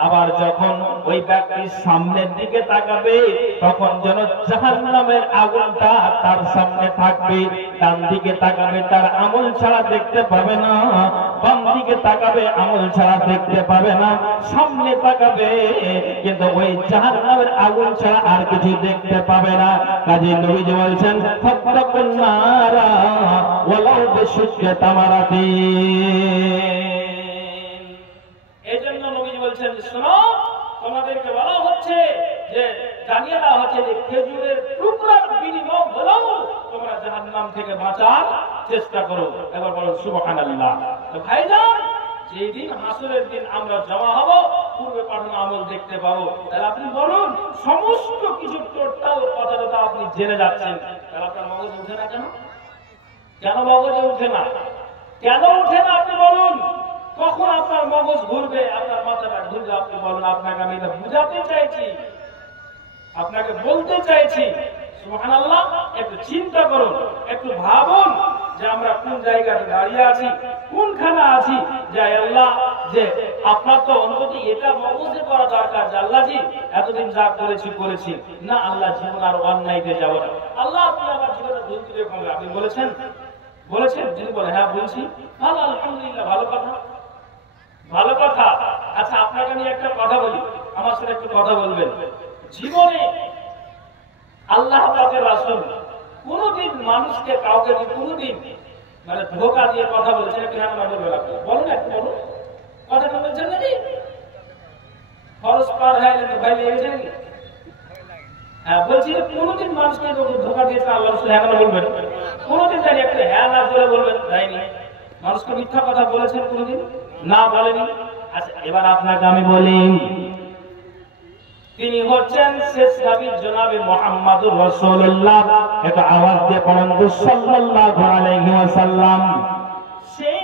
আবার যখন ওই ব্যক্তির সামনের দিকে তাকাবে, তখন যেন জাহান্নামের আগুনটা তার সামনে থাকবে। ডান দিকে তাকাবে, তার আমল ছাড়া দেখতে পাবে না। বাম দিকে তাকাবে, আমল ছাড়া দেখতে পাবে না। সামনে তাকাবে, কিন্তু ওই জাহান্নামের আগুন ছাড়া আর কিছু দেখতে পাবে না। কাজী নবীজি বলছেন, ফাত্তাকুন নারা ওয়ালাউ বিশিক্কি তামারাতিন। এজন্য নবীজি বলছেন, শোনো, তোমাদেরকে বলা হচ্ছে যে, জানিয়ে দেওয়া হচ্ছে যে খেজুরের টুকরার বিনিময় হলেও তোমরা জাহান্নাম থেকে বাঁচার চেষ্টা করো। এবার বলো সুবহানাল্লাহ। তো ভাইজান, যেদিন হাসরের দিন আমরা জমা হব, পূর্বে পাঠানো আমল দেখতে পাবো। তাহলে আপনি বলুন, সমস্ত কিছু টোটাল কথাটা আপনি জেনে যাচ্ছেন, তাহলে আপনার মগজ উঠে না কেন? কেন মগজে উঠে না? কেন উঠে না আপনি বলুন? কখন আপনার মগজ ঘুরবে, আপনার মাথাটা ঘুরবে? আপনি বলুন। আপনাকে আমি এটা বুঝাতে চাইছি, আপনাকে বলতে চাইছি। সুবহানাল্লাহ। একটু চিন্তা করুন, একটু ভাবুন যে আমরা কোন জায়গায় দাঁড়িয়ে আছি, কোনখানে আছি। যে আল্লাহ, যে আপনার তো অন্তত এটা মগজে করা দরকার যে আল্লাহ জি এতদিন যা করেছি না, আল্লাহ জীবন আর অন্যায়তে যাব না। আল্লাহ আপনি আমার জীবনে ভুল ত্রুটি ক্ষমা। আপনি বলেছেন যদি বলে হ্যাঁ বলছি, ভালো, আলহামদুলিল্লাহ, ভালো কথা, ভালো কথা। আচ্ছা, আপনাকে আমি একটা কথা বলি, আমার সাথে একটু কথা বলবেন। জীবনে আল্লাহ পাকের রাসূল কোনদিন মানুষকে কাউকে কোনদিন মানে ধোঁকা দিয়ে কথা বলেছেন? কেন না বলবেন আপনি বলুন, একটু বলুন। কথা বলছেন নাকি? খরচ পার হয়ে গেলে ভাই লেগেছে নাকি? হ্যাঁ বলছি, কোনদিন মানুষকে ধোঁকা দিয়েছে আল্লাহ রাসূল? হ্যাঁ না বলবেন? কোনদিন জানি একটু হ্যাঁ না জোরে বলবেন। যায়নি। মানুষকে মিথ্যা কথা বলেছেন কোনদিন? না, বলেনি। আচ্ছা, এবার আপনাকে আমি বলি, তিনি হচ্ছেন শেষ নবী জনাবে মুহাম্মদুর রাসূলুল্লাহ। এটা আওয়াজ দিয়ে পড়ুন সাল্লাল্লাহু আলাইহি ওয়াসাল্লাম। সেই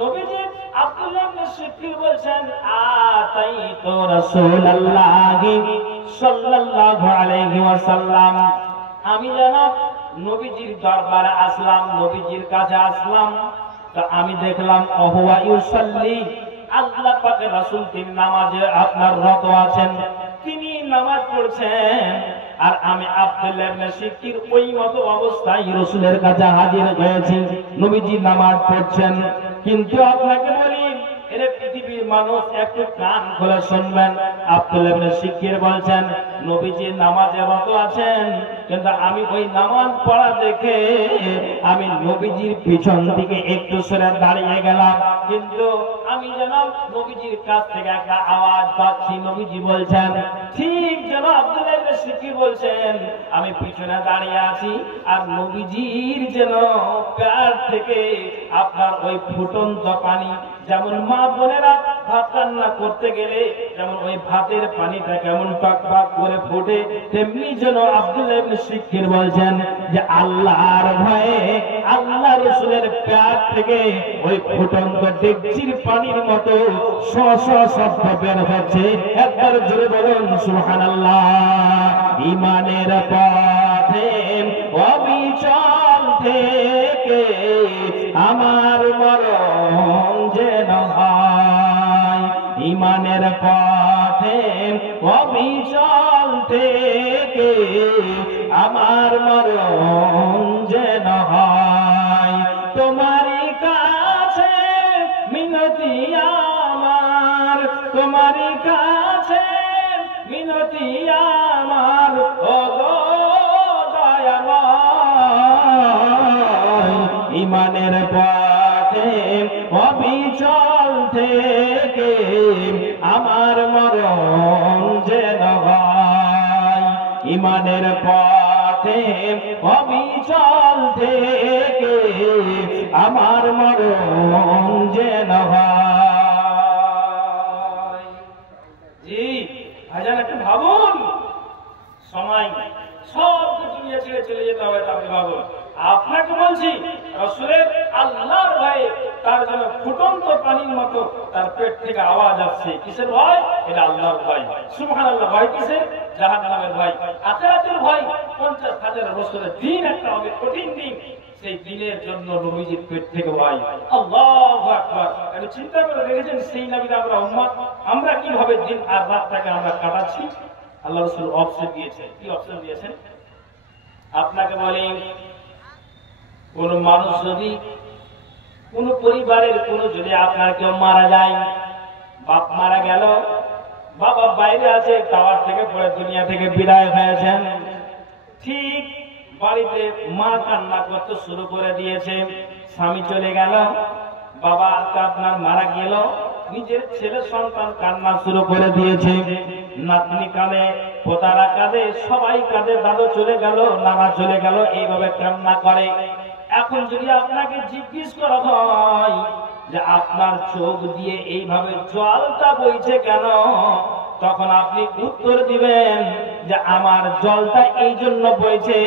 নবীজি আব্দুল্লাহ ইবনে সিদ্দিক বলছেন, আতাইতু রাসূলুল্লাহি সাল্লাল্লাহু আলাইহি ওয়াসাল্লাম, আমি জনাব নবীজির দরবারে আসলাম, নবীজির কাছে আসলাম। তো আমি দেখলাম ওহুয়া ইউসাল্লি, আল্লাহ পাকের রাসূল তিনি নামাজে আপনার রত আছেন, তিনি নামাজ পড়ছেন। আর আমি আব্দুল্লাহ ইবনে সিদ্দিক ওই মতো অবস্থায় রাসূলের কাছে হাজির হয়েছি, নবীজি নামাজ পড়ছেন। কিন্তু আপনাকে বলি, এরে পৃথিবীর মানুষ, একটু কান খুলে শুনবেন। আব্দুল্লাহ ইবনে সিদ্দিক বলছেন, নবীজি নামাজে রত আছেন, কিন্তু আমি ওই নামাজ পড়া দেখে আমি নবীজির পিছন দিকে একটু সরে দাঁড়িয়ে গেলাম। কিন্তু আমি যেন নবীজির কাছ থেকে একটা আওয়াজ পাচ্ছি, নবীজি বলছেন, ঠিক যেন আব্দুল্লাহ ইবনে সিদ্দিক বলছেন, আমি পিছনে দাঁড়িয়ে আছি আর নবীজির যেন পেট থেকে আপনার ওই ফুটন্ত পানি, যেমন মা বোনেরা ভাত রান্না করতে গেলে যেমন ওই ভাতের পানিটা কেমন টকটক করে ফুটে, তেমনি যেন আব্দুল্লাহ ইবনে সিদ্দিক বলছেন যে আল্লাহর ভয়ে আল্লাহ রাসূলের পেট থেকে ওই ফুটন্ত ডেকচির পানির মতো শব্দ বের হচ্ছে। একবার জোরে বলুন সুবহানাল্লাহ। ঈমানের পথে অবিচল থেকে আমার মরণ যেন হয়, ঈমানের পথে অবিচল থেকে আমার মরণ যেন হয়। তোমারই কাছে মিনতি আমার, তোমারই কাছে মিনতি আমার, ও গো দয়াময়। ঈমানের পথে অবিচল থেকে আমার মরণ যেন হয়, ঈমানের পথে অবিচল থেকে আমার মরণ যেন হয়। জি ভাইজান, একটু ভাবুন, সময় সব দুনিয়া ছেড়ে চলে যেতে হবে, আপনি ভাবুন। আপনাকে বলছি, রাসূলের আল্লাহর ভয়ে তার জন্য ফুটন্ত পানির মতো তার পেট থেকে আওয়াজ আসছে। কিসের ভয়? এটা আল্লাহর ভয়। সুবহানাল্লাহ। ভয় কিসের? জাহান্নামের ভয়, আখিরাতের ভয়। 50,000 বছরের দিন একটা হবে, কঠিন দিন। সেই দিনের জন্য নবীজির পেট থেকে ভয়। আল্লাহু আকবার। একটু চিন্তা করে দেখেছেন, সেই নবীর আমরা উম্মত, আমরা কিভাবে দিন আর রাতটাকে আমরা কাটাচ্ছি? আল্লাহ রাসূল অপশন দিয়েছেন। কি অপশন দিয়েছেন? আপনাকে বলি, কোন মানুষ যদি, কোন পরিবারের কোন যদি আপনার কেউ মারা যায়, বাপ মারা গেল, বাবা বাইরে আছে, টাওয়ার থেকে পড়ে দুনিয়া থেকে বিদায় হয়েছেন, ঠিক বাড়িতে মা কান্না করতে শুরু করে দিয়েছে। স্বামী চলে গেল, বাবা আপনার মারা গেল, নিজের ছেলে সন্তান কান্না শুরু করে দিয়েছে। নাতনি কাঁদে, পোতারা কাঁদে, সবাই কাঁদে, দাদু চলে গেল, নানা চলে গেল, এইভাবে কান্না করে। এখন যদি আপনাকে জিজ্ঞেস করা হয় যে আপনার চোখ দিয়ে এইভাবে জলটা বইছে কেন? তখন আপনি উত্তর দিবেন যে আমার জলটা এই জন্য বইছে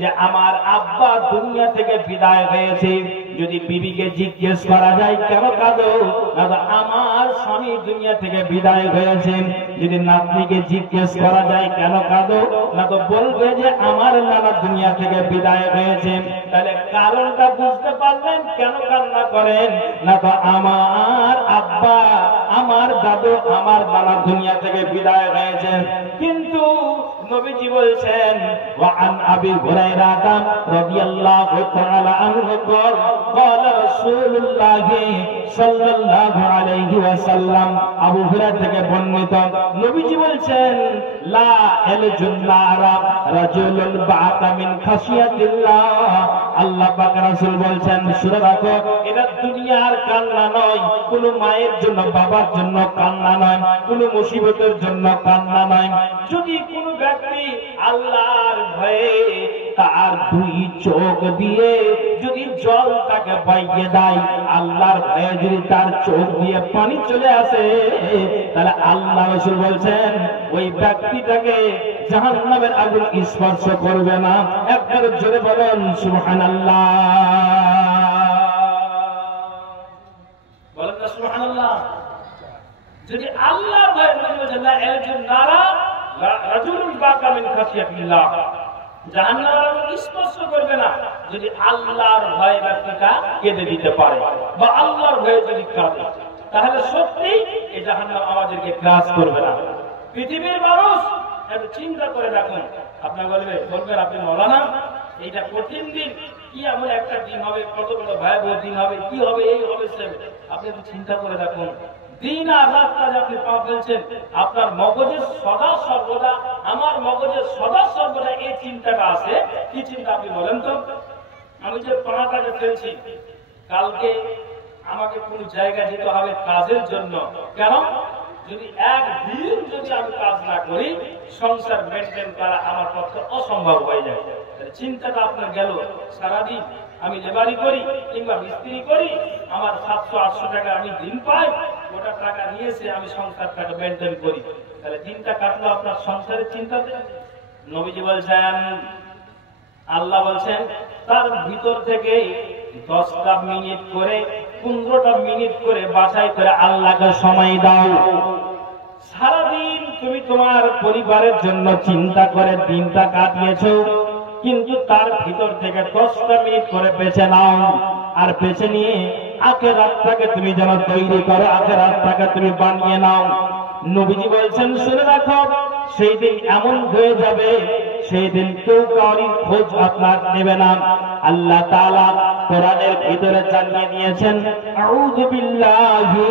যে আমার আব্বা দুনিয়া থেকে বিদায় হয়েছে। যদি বিবিকে জিজ্ঞেস করা যায় কেন কাঁদো, না তো আমার স্বামী দুনিয়া থেকে বিদায় হয়েছে। যদি নাতনিকে জিজ্ঞেস করা যায় কেন কাঁদো, না তো বলবে যে আমার নানা দুনিয়া থেকে বিদায় হয়েছে। তাহলে কারণটা বুঝতে পারলেন কেন কান্না করেন? না তো আমার আব্বা, আমার দাদু, আমার নানা দুনিয়া থেকে বিদায় হয়েছে। কিন্তু নবীজি বলছেন ওয়া আন আবি হুরায়রা রাদিয়াল্লাহু তাআলা আনহু قال رسول الله সাল্লাল্লাহু আলাইহি ওয়াসাল্লাম, আবু হুরায়রা থেকে বর্ণিত, নবীজি বলছেন লা ইয়ালজুন নারা রাজুলুন বা'তা মিন খাশিয়াতিল্লাহ। আল্লাহ পাক রাসূল বলছেন শুনে রাখো, এটা দুনিয়ার কান্না নয়, কোন মায়ের জন্য বাবার জন্য কান্না নয়, কোন মুসিবতের জন্য কান্না নয়। যদি কোন ব্যক্তি আল্লাহর ভয়ে তার দুই চোখ দিয়ে যদি জল তাকে বাইয়ে দেয়, আল্লাহর ভয়ে যদি তার চোখ দিয়ে পানি চলে আসে, তাহলে আল্লাহ রাসূল বলছেন ওই ব্যক্তিটাকে জাহান্নামের আগুন স্পর্শ করবে না। একবার জোরে বলেন সুবহানাল্লাহ, বলেন না সুবহানাল্লাহ। যদি আল্লাহর ভয়ে বলবেন না একজন নারা রাজুলুন বাকা মিন খাশিয়াতিল্লাহ, জাহান্নামের আগুন স্পর্শ করবে না যদি আল্লাহর ভয়ে ব্যক্তিটা কেঁদে দিতে পারে বা আল্লাহর ভয়ে যদি কাঁদে, তাহলে সত্যি এই জাহান্নাম আমাদেরকে গ্রাস করবে না। পৃথিবীর মানুষ একটু চিন্তা করে রাখুন। আপনার বলবেন আপনি মৌলানা এইটা কঠিন দিন, কি এমন একটা দিন হবে, কত বড় ভয়াবহ দিন হবে, কি হবে, এই হবে সে। আপনি একটু চিন্তা করে রাখুন। দিন আর রাত কাজ আপনি পা ফেলছেন, আপনার মগজে সদা সর্বদা, আমার মগজে সদা সর্বদা এই চিন্তাটা আছে। কি চিন্তা আপনি বলেন তো? আমি যে পাটাকে ফেলছি, কালকে আমাকে কোন জায়গায় যেতে হবে কাজের জন্য। কেন? যদি একদিন যদি আমি কাজ না করি, সংসার মেনটেন করা আমার পক্ষে অসম্ভব হয়ে যায়। চিন্তাটা আপনার গেল, সারাদিন আমি লেবারি করি কিংবা মিস্ত্রি করি, আমার 700-800 টাকা আমি দিন পাই, ওটা টাকা নিয়েছে আমি সংসারটাকে মেনটেন করি। তাহলে দিনটা কাটলো আপনার সংসারের চিন্তাতে। নবীজি বলছেন, আল্লাহ বলছেন তার ভিতর থেকে 10টা মিনিট করে 15টা মিনিট করে বাছাই করে আল্লাহকে সময় দাও। সারাদিন তুমি তোমার পরিবারের জন্য চিন্তা করে দিনটা কাটিয়েছো, কিন্তু তার ভিতর থেকে 10টা মিনিট করে বেছে নাও। আর বেছে নিয়ে আখিরাতটাকে তুমি যেন তৈরি করো, আখিরাতটাকে তুমি বানিয়ে নাও। নবীজি বলছেন শুনে রাখো, সেই দিন এমন হয়ে যাবে, সেই দিন কেউ কারোর খোঁজ আপনার নেবে না। আল্লাহ তাআলা কোরআনের ভিতরে জানিয়ে দিয়েছেন, আউযু বিল্লাহি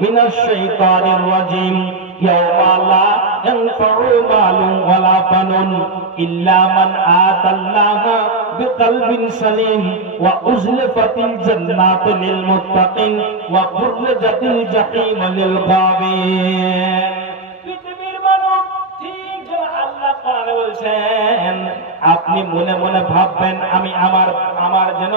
মিনাশ শাইতানির রাজিম, ইয়াওমা লা ইয়ানফাউ মালুন ওয়ালা বানুন ইল্লা মান আতাল্লাহা বিকলবিন সালিম ওয়া উযলিফাতিল জান্নাতু লিল মুত্তাকিন ওয়া বুররিজাতিল জাহিম লিল গাবিন। পৃথিবীর মানুষ ঠিক যেন আল্লাহ কোরআনে বলছেন, আপনি মনে মনে ভাববেন আমি আমার যেন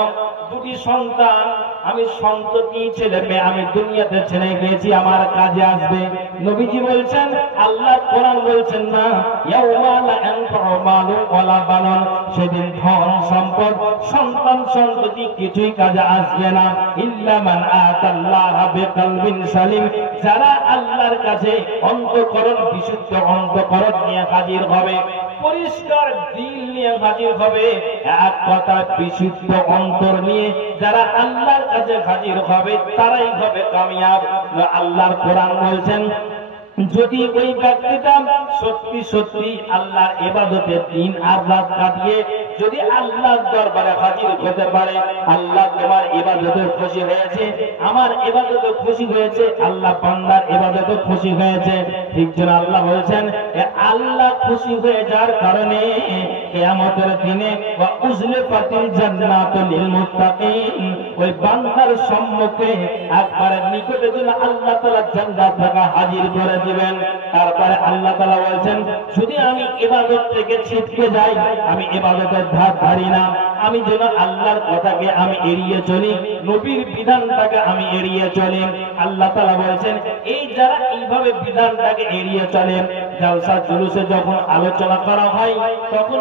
দুটি সন্তান, আমি সন্ততি ছেলে মেয়ে আমি দুনিয়াতে ছেড়ে গিয়েছি, আমার কাজে আসবে। নবীজি বলছেন, আল্লাহ কোরআন বলছেন না, ইয়াউমা লা ইয়ানফাউ মালুন ওয়ালা বানুন, সেদিন ধন সম্পদ সন্তান সন্ততি কিছুই কাজে আসবে না, ইল্লা মান আতাল্লাহা বিকলবিন সালিম, যারা আল্লাহর কাছে অন্তঃকরণ বিশুদ্ধ অন্তঃকরণ নিয়ে হাজির হবে, পরিষ্কার দিল নিয়ে হাজির হবে। এক কথা বিশুদ্ধ অন্তর নিয়ে যারা আল্লাহর কাছে হাজির হবে তারাই হবে কামিয়াব। আল্লাহর কোরআন বলছেন, যদি ওই ব্যক্তিটা সত্যি সত্যি আল্লাহর ইবাদতে দিন আর রাত কাটিয়ে যদি আল্লাহর দরবারে হাজির হতে পারে, আল্লাহ তোমার ইবাদতে খুশি হয়েছে, আমার ইবাদতে খুশি হয়েছে, আল্লাহ বান্দার ইবাদতে খুশি হয়েছে। ঠিক যেন আল্লাহ বলছেন, আল্লাহ খুশি হয়ে যাওয়ার কারণে কিয়ামতের দিনে ওয়া উযলিফাতিল জান্নাতু লিল মুত্তাকিন ওই বান্দার সম্মুখে একবারে নিকটে যেন আল্লাহ তাআলা জান্নাত থেকে হাজির করে দিবেন। তারপরে আল্লাহ তাআলা বলছেন, যদি আমি ইবাদত থেকে ছিটকে যাই, আমি ইবাদতের ধার ধারি না, আমি যেন আল্লাহর কথাকে আমি এড়িয়ে চলি, নবীর বিধানটাকে আমি এড়িয়ে চলি। আল্লাহ তাআলা বলেছেন, এই যারা এইভাবে বিধানটাকে এড়িয়ে চলে, জালসা জুলুসে যখন আলোচনা করা হয়, তখন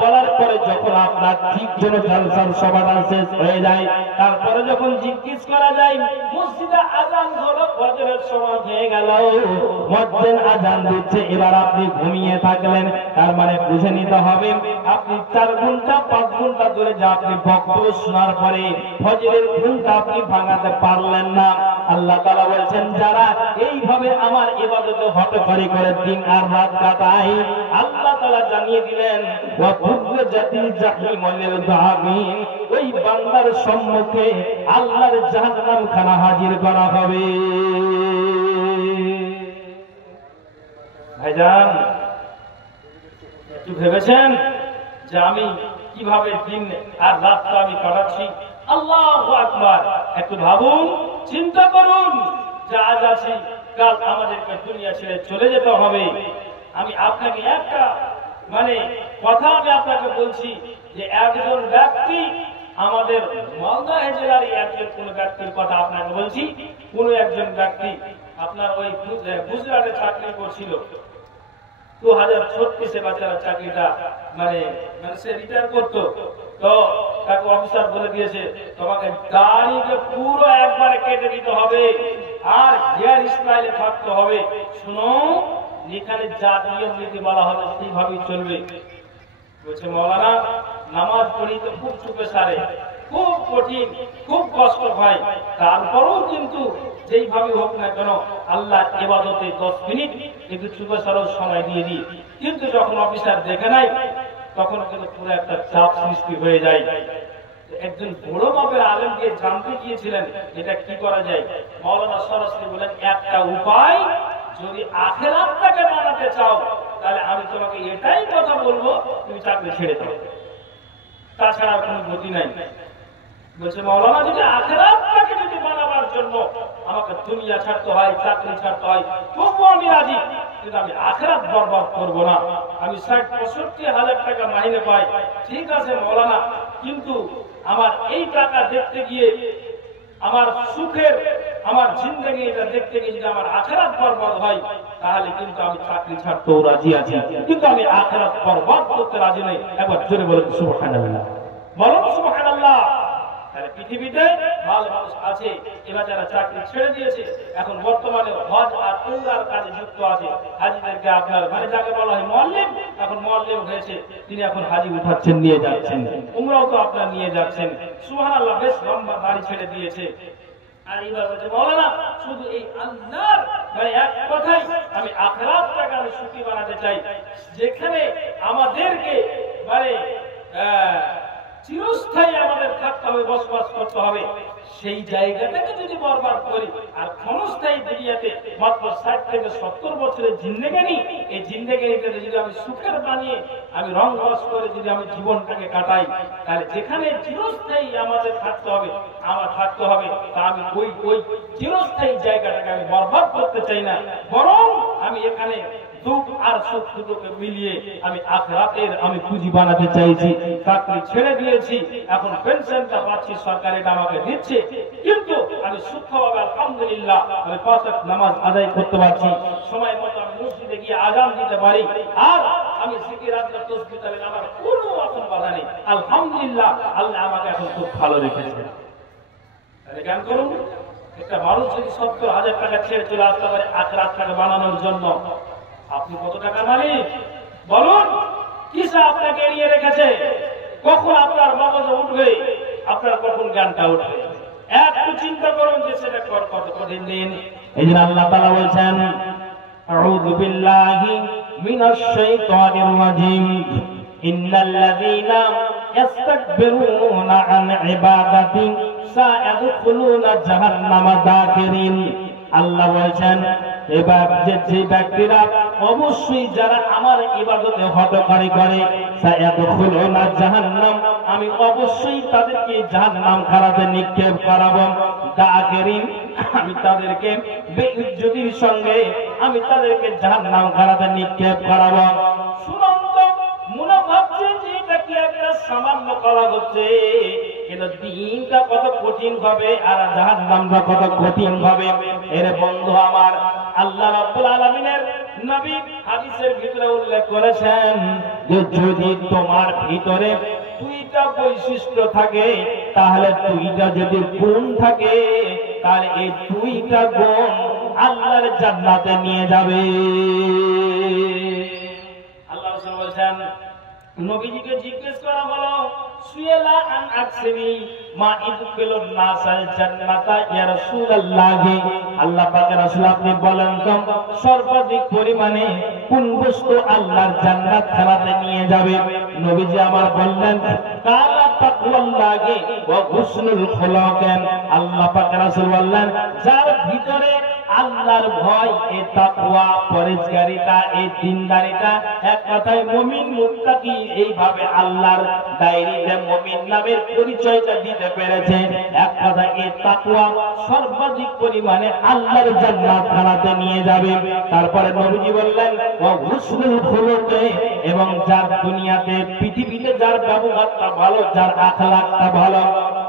বলার পরে যখন আপনার ঠিক যেন জালসার সভাটা শেষ হয়ে যায়, তারপরে যখন জিজ্ঞেস করা যায় মসজিদে আযান হলো, ফজরের সময় হয়ে গেল, মুয়াজ্জিন আযান দিচ্ছে, এবার আপনি ঘুমিয়ে থাকলেন, তার মানে বুঝে নিতে হবে আপনি 4 ঘন্টা 5 ঘন্টা ধরে যা আপনি বক্তব্য শোনার পরে ফজরের ঘুমটা আপনি ভাঙাতে পারলেন না। আল্লাহ তাআলা বলছেন, যারা এইভাবে আমার ইবাদতে হটকারি করে দিন আর রাত কাটায়, আল্লাহ তাআলা জানিয়ে দিলেন, ওয়া বুরজাতিল জাহিম লিল গাবিন, ওই বান্দার সম্মুখে আল্লাহর জাহান্নাম খানা হাজির করা হবে। ভাইজান, একটু ভেবেছেন যে আমি কিভাবে দিন আর রাতটা আমি কাটাচ্ছি? আল্লাহু আকবার। একটু ভাবুন, চিন্তা করুন যে আজ আছি, কাল আমাদেরকে দুনিয়া ছেড়ে চলে যেতে হবে। আমি আপনাকে একটা কথা আমি আপনাকে বলছি যে একজন ব্যক্তি, আমাদের মালদা জেলার একজন কোন ব্যক্তির কথা আপনাকে বলছি, কোন একজন ব্যক্তি আপনার ওই গুজরাটে চাকরি করছিল। 2036 বাচ্চারা চাকরিটা সে রিটায়ার করতো, তো তাকে অফিসার বলে দিয়েছে, তোমাকে দাড়িকে পুরো একবারে কেটে দিতে হবে আর হেয়ার স্টাইলে থাকতে হবে। শুনো, এখানে যা নিয়ম নীতি বলা হবে সেইভাবেই চলবে। বলছে, মৌলানা নামাজ পড়ি তো খুব চুপে সারে, খুব কঠিন, খুব কষ্ট হয়, তারপরেও কিন্তু যেইভাবে হোক না কেন আল্লাহ ইবাদতে 10 মিনিট একটু চুপে সারার সময় দিয়ে দিই। কিন্তু যখন অফিসার দেখে নাই, তখন কিন্তু পুরো একটা চাপ সৃষ্টি হয়ে যায়। একজন বড় মাপের আলেমকে জানতে গিয়েছিলেন এটা কি করা যায়। মাওলানা সরাসরি বলেন, একটা উপায়, যদি আখিরাতটাকে বানাতে চাও তাহলে আমি তোমাকে এটাই কথা বলবো, তুমি চাকরি ছেড়ে দাও, তাছাড়া কোনো গতি নাই। বলছে, মাওলানা যদি আখিরাতটাকে যদি বানাবার জন্য আমাকে দুনিয়া ছাড়তে হয়, চাকরি ছাড়তে হয়, তবুও আমি রাজি, কিন্তু আমি আখিরাত বরবাদ করব না। আমি 60-65 হাজার টাকা মাইনে পাই, ঠিক আছে মাওলানা, কিন্তু আমার এই টাকা দেখতে গিয়ে, আমার সুখের, আমার জিন্দেগি এটা দেখতে গিয়ে যদি আমার আখিরাত বরবাদ হয়, তাহলে কিন্তু আমি চাকরি ছাড়তেও রাজি আছি, কিন্তু আমি আখিরাত বরবাদ করতে রাজি নই। একবার জোরে বলুন সুবহানাল্লাহ, বলুন সুবহানাল্লাহ। তাহলে পৃথিবীতে ভালো মানুষ আছে, এবার যারা চাকরি ছেড়ে দিয়েছে, এখন বর্তমানে হজ আর উমরার কাজে যুক্ত আছে। হাজিদেরকে আপনার যাকে বলা হয় মুআল্লিম, এখন মুআল্লিম হয়েছে, তিনি এখন হাজি উঠাচ্ছেন, নিয়ে যাচ্ছেন, উমরাও তো আপনার নিয়ে যাচ্ছেন। সুবহানাল্লাহ, বেশ লম্বা দাড়ি ছেড়ে দিয়েছে। আর এইবার বলছে, মাওলানা শুধু এই আল্লাহর এক কথাই, আমি আখিরাতটাকে আমি সুখী বানাতে চাই, যেখানে আমাদেরকে চিরস্থায়ী আমাদের থাকতে হবে, বসবাস করতে হবে, সেই জায়গাটাকে যদি বরবাদ করি আর ক্ষণস্থায়ী দুনিয়াতে মাত্র 60 থেকে 70 বছরের জিন্দেগানি, এই জিন্দেগানিটাকে যদি আমি সুখের বানিয়ে আমি রং রস করে যদি আমি জীবনটাকে কাটাই, তাহলে যেখানে চিরস্থায়ী আমাদের থাকতে হবে, আমার থাকতে হবে, তা আমি ওই চিরস্থায়ী জায়গাটাকে আমি বরবাদ করতে চাই না, বরং আমি এখানে দুঃখ আর সুখ দুটোকে মিলিয়ে আমি আখিরাতের আমি পুঁজি বানাতে চাইছি। চাকরি ছেড়ে দিয়েছি, এখন পেনশনটা পাচ্ছি, সরকার এটা আমাকে দিচ্ছে, কিন্তু আমি সুখভাবে আলহামদুলিল্লাহ আমি 5 ওয়াক্ত নামাজ আদায় করতে পারছি, সময় মতো আমি মসজিদে গিয়ে আযান দিতে পারি, আর আমি জিকির আজকার তাসবিহ তাহলে আমার কোনো রকম বাধা নেই। আলহামদুলিল্লাহ, আল্লাহ আমাকে এখন খুব ভালো রেখেছে। তাহলে জ্ঞান করুন, একটা মানুষ যদি 70,000 টাকা ছেড়ে চলে আসতে পারে আখিরাতটাকে বানানোর জন্য, আপনি কত টাকা মালিক বলুন? কিসে আপনাকে এড়িয়ে রেখেছে? কখন আপনার মগজে উঠবে, আপনার কখন জ্ঞানটা উঠবে? একটু চিন্তা করুন যে সেটা কত কঠিন দিন। এই জন্য আল্লাহ তাআলা বলছেন, আউযু বিল্লাহি মিনাশ শাইতানির রাজিম, ইন্নাল্লাযীনা ইস্তাকবিরুনা আন ইবাদাতি সায়াদখুলুনা জাহান্নামা দাখিরিন। আল্লাহ বলছেন, এবার যে ব্যক্তিরা অবশ্যই যারা আমার ইবাদতে হঠকারী করে সায়াদখুলুনা জাহান্নাম, আমি অবশ্যই তাদেরকে জাহান্নাম খারাতে নিক্ষেপ করাবো। দাকিরিন, আমি তাদেরকে বেইজ্জতির সঙ্গে আমি তাদেরকে জাহান্নাম খারাতে নিক্ষেপ করাবো। শুনুন তো, মনে ভাবছে যে এটা কি একটা সামান্য করা হচ্ছে, কিন্তু দিনটা কত কঠিন হবে আর জাহান্নামটা কত কঠিন হবে। এর বন্ধু আমার, আল্লাহ রাব্বুল আলামিনের নবী হাদিসের ভিতরে উল্লেখ করেছেন যে যদি তোমার ভিতরে দুইটা বৈশিষ্ট্য থাকে, তাহলে দুইটা যদি গুণ থাকে, তাহলে এই দুইটা গুণ আল্লাহর জান্নাতে নিয়ে যাবে। আল্লাহ রাসূল বলেছেন, নবীজিকে জিজ্ঞেস করা হলো, সুয়েলা আন আকসিমি মা ইদখিলুন নাসাল জান্নাতা ইয়া রাসূলুল্লাহ, আল্লাহ পাকের রাসূল আপনি বলেন তো সর্বাধিক পরিমাণে কোন বস্তু আল্লাহর জান্নাত খানাতে নিয়ে যাবে? নবীজি আমার বললেন, কালা তাকওয়াল্লাহি ওয়া হুসনুল খুলুকান। আল্লাহ পাকের রাসূল বললেন, যার ভিতরে আল্লাহর ভয়, এই তাকওয়া, পরহেজগারিতা, এই দিনদারিতা, এক কথায় মুমিন মুত্তাকি, এইভাবে আল্লাহর ডায়েরিতে মুমিন নামের পরিচয়টা দিতে পেরেছে। এক কথায় এই তাকওয়া সর্বাধিক পরিমাণে আল্লাহর জান্নাত খানাতে নিয়ে যাবে। তারপরে নবীজি বললেন, ওয়া হুসনুল খুলুক, এবং যার দুনিয়াতে পৃথিবীতে যার ব্যবহারটা ভালো, যার আখলাকটা ভালো।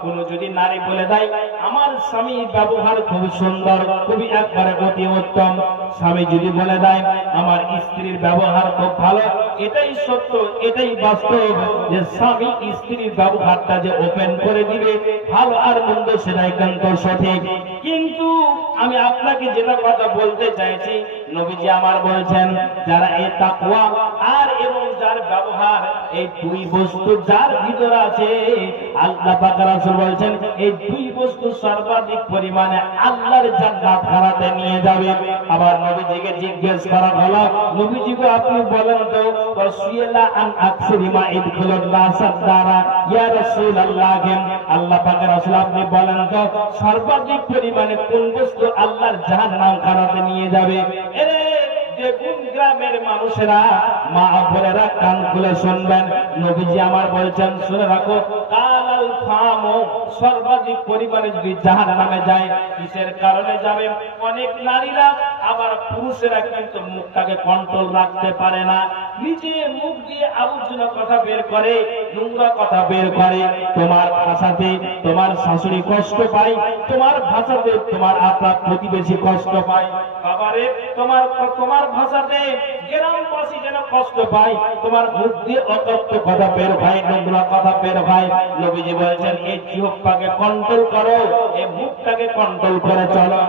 কোন যদি নারী বলে দেয় আমার স্বামীর ব্যবহার খুব সুন্দর, খুবই একবারে অতি উত্তম, স্বামী যদি বলে দেয় আমার স্ত্রীর ব্যবহার খুব ভালো, এটাই সত্য, এটাই বাস্তব যে স্বামী স্ত্রীর ব্যবহারটা যে ওপেন করে দিবে, ভালো আর মন্দ সেটাই কিন্তু সঠিক। কিন্তু আমি আপনাকে যেটা কথা বলতে চাইছি, নবীজি আমার বলছেন, যারা এই তাকওয়া আর এবং যার ব্যবহার, এই দুই বস্তু যার ভিতরে আছে, আল্লাহ পাক রাসূল বলছেন এই দুই বস্তু সর্বাধিক পরিমাণে আল্লাহর জান্নাত খানাতে নিয়ে যাবে। আবার নবীজিকে জিজ্ঞেস করা হলো, নবীজিকে আপনি বলেন তো ওয়াসিলা আন আকসিরি মা ইদখুলুন নাসাদ দারা ইয়া রাসূলুল্লাহ, আল্লাহ পাক রাসূল আপনি বলেন তো সর্বাধিক পরিমাণে কোন বস্তু আল্লাহর জাহান্নাম খানাতে নিয়ে যাবে? এরে দেখুন গ্রামের মানুষেরা, মা বোনেরা কান খুলে শুনবেন, নবীজি আমার বলছেন শুনে রাখো, কালাল ফামু, সর্বাধিক পরিমাণে যদি জাহান্নামে যায়, কিসের কারণে যাবে? অনেক নারীরা আবার পুরুষেরা কিন্তু মুখটাকে কন্ট্রোল রাখতে পারে না, নিজে মুখ দিয়ে আবর্জনা কথা বের করে, নোংরা কথা বের করে। তোমার ভাষাতে তোমার শাশুড়ি কষ্ট পায়, তোমার ভাষাতে তোমার আপনার প্রতিবেশী কষ্ট পায়, বাবারে তোমার ভাষাতে গ্রামবাসী যেন কষ্ট পায়, তোমার মুখ দিয়ে অতত্ব কথা বের হয়, নোংরা কথা বের হয়। নবীজি বলেছেন এই জিহ্বাকে কন্ট্রোল করো, এই মুখটাকে কন্ট্রোল করে চলো।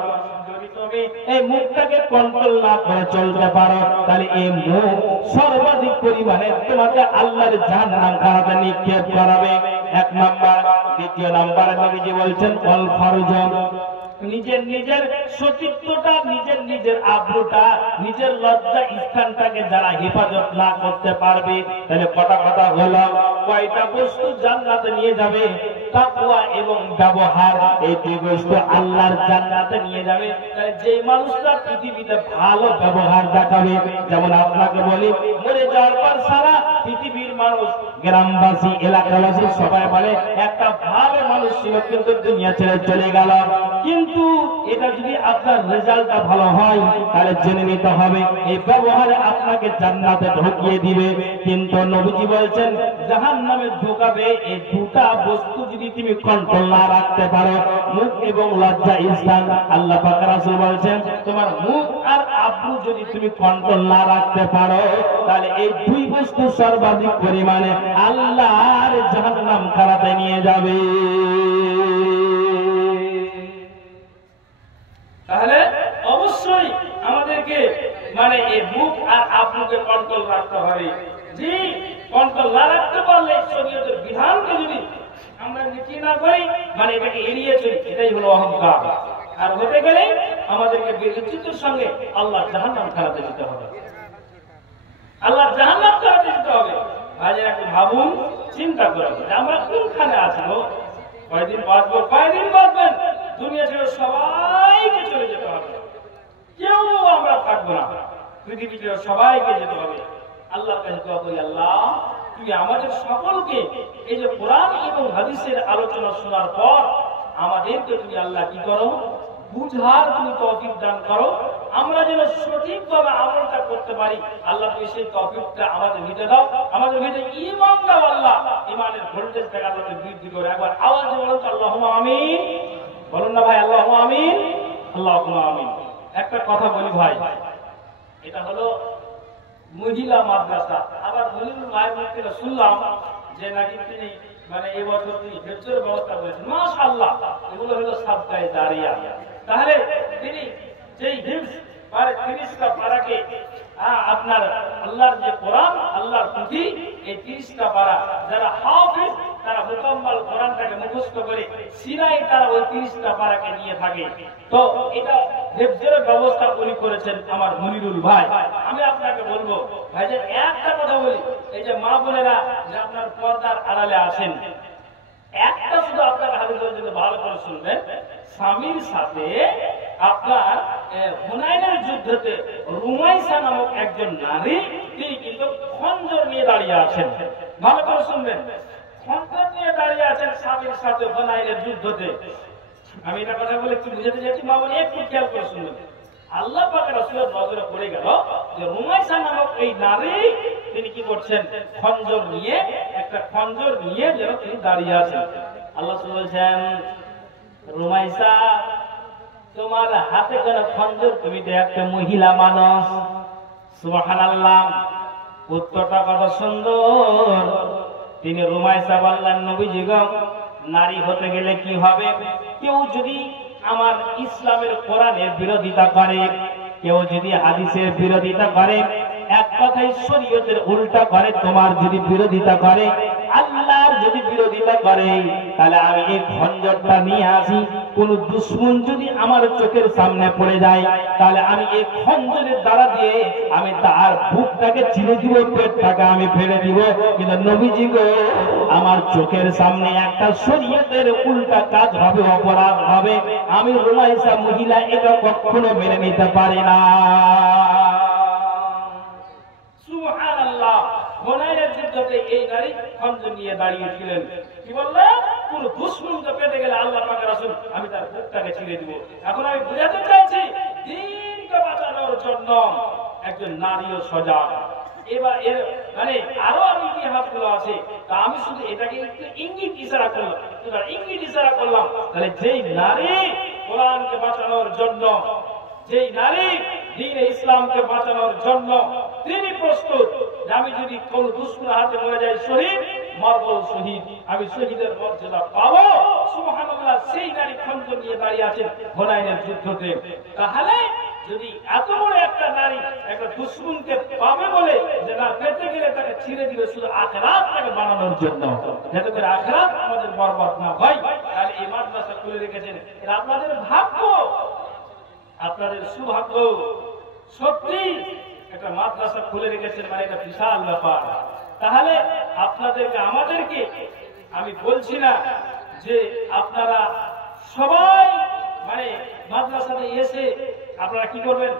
এই মুখটাকে কন্ট্রোল না করে চলতে পারো, তাহলে এই মুখ সর্বাধিক পরিমাণে তোমাকে আল্লাহর জাহান্নাম খানাতে নিক্ষেপ করাবে। এক নাম্বার। দ্বিতীয় নাম্বারে নবীজি বলছেন ওয়াল ফারজ, নিজের সতীত্বটা, নিজের আব্রুটা, নিজের লজ্জা স্থানটাকে যারা হেফাজত না করতে পারবে, তাহলে কটা কথা হলো, কয়টা বস্তু জান্নাতে নিয়ে যাবে? তাকওয়া এবং ব্যবহার, এই দুই বস্তু আল্লাহর জান্নাতে নিয়ে যাবে। তাই যে মানুষটা পৃথিবীতে ভালো ব্যবহার দেখাবে, যেমন আপনাকে বলি, মরে যাওয়ার পর সারা পৃথিবীর মানুষ, গ্রামবাসী, এলাকাবাসী সবাই বলে একটা ভালো মানুষ ছিল কিন্তু দুনিয়া ছেড়ে চলে গেল। কিন্তু এটা যদি আপনার রেজাল্টটা ভালো হয়, তাহলে জেনে নিতে হবে এই ব্যবহারে আপনাকে জান্নাতে ঢুকিয়ে দিবে। কিন্তু নবীজি বলছেন জাহান্নামে ঢোকাবে এই দুটা বস্তু যদি তুমি কন্ট্রোল না রাখতে পারো, মুখ এবং লজ্জা স্থান। আল্লাহ পাক রাসূল বলছেন তোমার মুখ আর আব্রু যদি তুমি কন্ট্রোল না রাখতে পারো, তাহলে এই দুই বস্তু সর্বাধিক পরিমাণে আল্লাহর জাহান্নাম খানাতে নিয়ে যাবে। তাহলে অবশ্যই আমাদেরকে এই মুখ আর আব্রুকে কন্ট্রোল রাখতে হবে। জি, কন্ট্রোল না রাখতে পারলে শরীয়তের বিধানকে যদি আমরা নীতি না করি, এটাকে এড়িয়ে চলি, এটাই হলো অহংকার। আর হতে গেলে আমাদেরকে বেইজ্জতির সঙ্গে আল্লাহ জাহান্নাম খানাতে যেতে হবে, আল্লাহ জাহান্নাম খানাতে যেতে হবে। ভাইরা একটু ভাবুন, চিন্তা করুন আমরা কোনখানে আছি গো? কয়দিন বাঁচবো? কয়দিন বাঁচবেন? দুনিয়া ছেড়ে সবাইকে চলে যেতে হবে, কেউ আমরা থাকবো না। পৃথিবীতে সবাইকে যেতে হবে। আল্লাহর কাছে দোয়া করি, আল্লাহ তুমি আমাদের সকলকে এই যে কোরআন এবং হাদিসের আলোচনা শোনার পর আমাদেরকে তুমি আল্লাহ কি করো, বুঝার তুমি তৌফিক দান করো, আমরা যেন সঠিকভাবে আমলটা করতে পারি। আল্লাহ তুমি সেই তৌফিকটা আমাদের দিতে দাও, আমাদের ভিতরে ঈমান দাও। আল্লাহ ঈমানের ভোল্টেজটাকে আল্লাহ বৃদ্ধি করো। একবার আওয়াজে বলুন আল্লাহুম্মা আমিন। বলুন না ভাই, আল্লাহুম্মা আমিন, আল্লাহুম্মা আমিন। একটা কথা বলি ভাই, এটা হলো মহিলা মাদ্রাসা। আবার মনিরুল ভাই বলতে শুনলাম যে নাকি তিনি মানে এবছর তিনি হেফজের ব্যবস্থা করেছেন। মাশাআল্লাহ, এগুলো হলো সাদকায়ে জারিয়া। তাহলে তিনি যেই হিফজ মানে 30টা পারাকে আপনার আল্লাহর যে কোরআন, আল্লাহর পুঁথি, এই 30টা পারা যারা হাফেজ তারা মুকাম্মাল কোরআনটাকে মুখস্থ করে সিনাই তারা ওই 30টা পারাকে নিয়ে থাকে। তো এটা হেফজের ব্যবস্থা উনি করেছেন আমার মনিরুল ভাই। আমি আপনাকে বলবো ভাই যে একটা কথা বলি, এই যে মা বোনেরা যে আপনার পর্দার আড়ালে আছেন, একটা শুধু আপনার হাদিসের জন্য ভালো করে শুনবেন। স্বামীর সাথে আপনার হুনাইনের যুদ্ধতে রুমাইসা নামক একজন নারী, তিনি কিন্তু খঞ্জর নিয়ে দাঁড়িয়ে আছেন। ভালো করে শুনবেন, খঞ্জর নিয়ে দাঁড়িয়ে আছেন স্বামীর সাথে হুনাইনের যুদ্ধতে। আমি এটা কথা বলে একটু বুঝাতে চাইছি, মা বলে একটু খেয়াল করে শুনবেন। আল্লাহ পাকের রাসূলের নজরে পড়ে গেল যে রুমাইসা নামক এই নারী তিনি কি করছেন, খঞ্জর নিয়ে, একটা খঞ্জর নিয়ে যেন তিনি দাঁড়িয়ে আছেন। আল্লাহ বলছেন, রুমাইসা তোমার হাতে করে খঞ্জর, তুমি তো একটা মহিলা মানুষ। সুবহানাল্লাহ, উত্তরটা কত সুন্দর। তিনি রুমাইসা বললেন, নবীজি গো, নারী হতে গেলে কি হবে? কেউ যদি আমার ইসলামের কোরআনের বিরোধিতা করে, কেউ যদি হাদিসের বিরোধিতা করে, এক কথায় শরীয়তের উল্টা করে, তোমার যদি বিরোধিতা করে, আল্লাহর যদি বিরোধিতা করে, তাহলে আমি এই খঞ্জরটা নিয়ে আসি। কোন দুশমন যদি আমার চোখের সামনে পড়ে যায়, তাহলে আমি এই খঞ্জরের দ্বারা দিয়ে আমি তার বুকটাকে চিরে দিব, পেটটাকে আমি ফেলে দিব। কিন্তু নবীজি গো, আমার চোখের সামনে একটা শরীয়তের উল্টা কাজ হবে, অপরাধ হবে, আমি রুমাইসা মহিলা এটা কখনো মেনে নিতে পারি না। সুবহানাল্লাহ, হুনাইনের যুদ্ধে এই নারী খঞ্জর নিয়ে দাঁড়িয়েছিলেন। কি বললেন? কোন দুশমনকে পেতে গেলে আল্লাহ পাকের রাসূল আমি তার বুকটাকে ছিঁড়ে দিব। এখন আমি বুঝাতে চাইছি, দ্বীনকে বাঁচানোর জন্য একজন নারীও সজাগ। এবার এর মানে আরো আমি ইতিহাসগুলো আছে, তা আমি শুধু এটাকে একটু ইঙ্গিত ইশারা করলাম। তাহলে যেই নারী কোরআনকে বাঁচানোর জন্য, যেই নারী দ্বীনে ইসলামকে বাঁচানোর জন্য তিনি প্রস্তুত, যে আমি যদি কোন দুশমনের হাতে মরে যাই শহীদ, মরবো শহীদ, আমি শহীদের মর্যাদা পাবো। সুবহানাল্লাহ, সেই নারী খঞ্জর নিয়ে দাঁড়িয়ে আছেন হুনাইনের যুদ্ধতে। তাহলে যদি এত বড় একটা নারী একটা দুশমনকে পাবে বলে যে না পেতে গেলে তাকে ছিঁড়ে দিবে শুধু আখিরাতটাকে বানানোর জন্য, যাতে করে আখিরাত আমাদের বরবাদ না হয়, তাহলে এই মাদ্রাসা খুলে রেখেছেন। এটা আপনাদের ভাগ্য, আপনাদের সৌভাগ্য। সত্যি একটা মাদ্রাসা খুলে রেখেছেন, মানে এটা বিশাল ব্যাপার। তাহলে আপনাদেরকে আমাদেরকে আমি বলছি না যে আপনারা সবাই মানে মাদ্রাসাতে এসে আপনারা কি করবেন,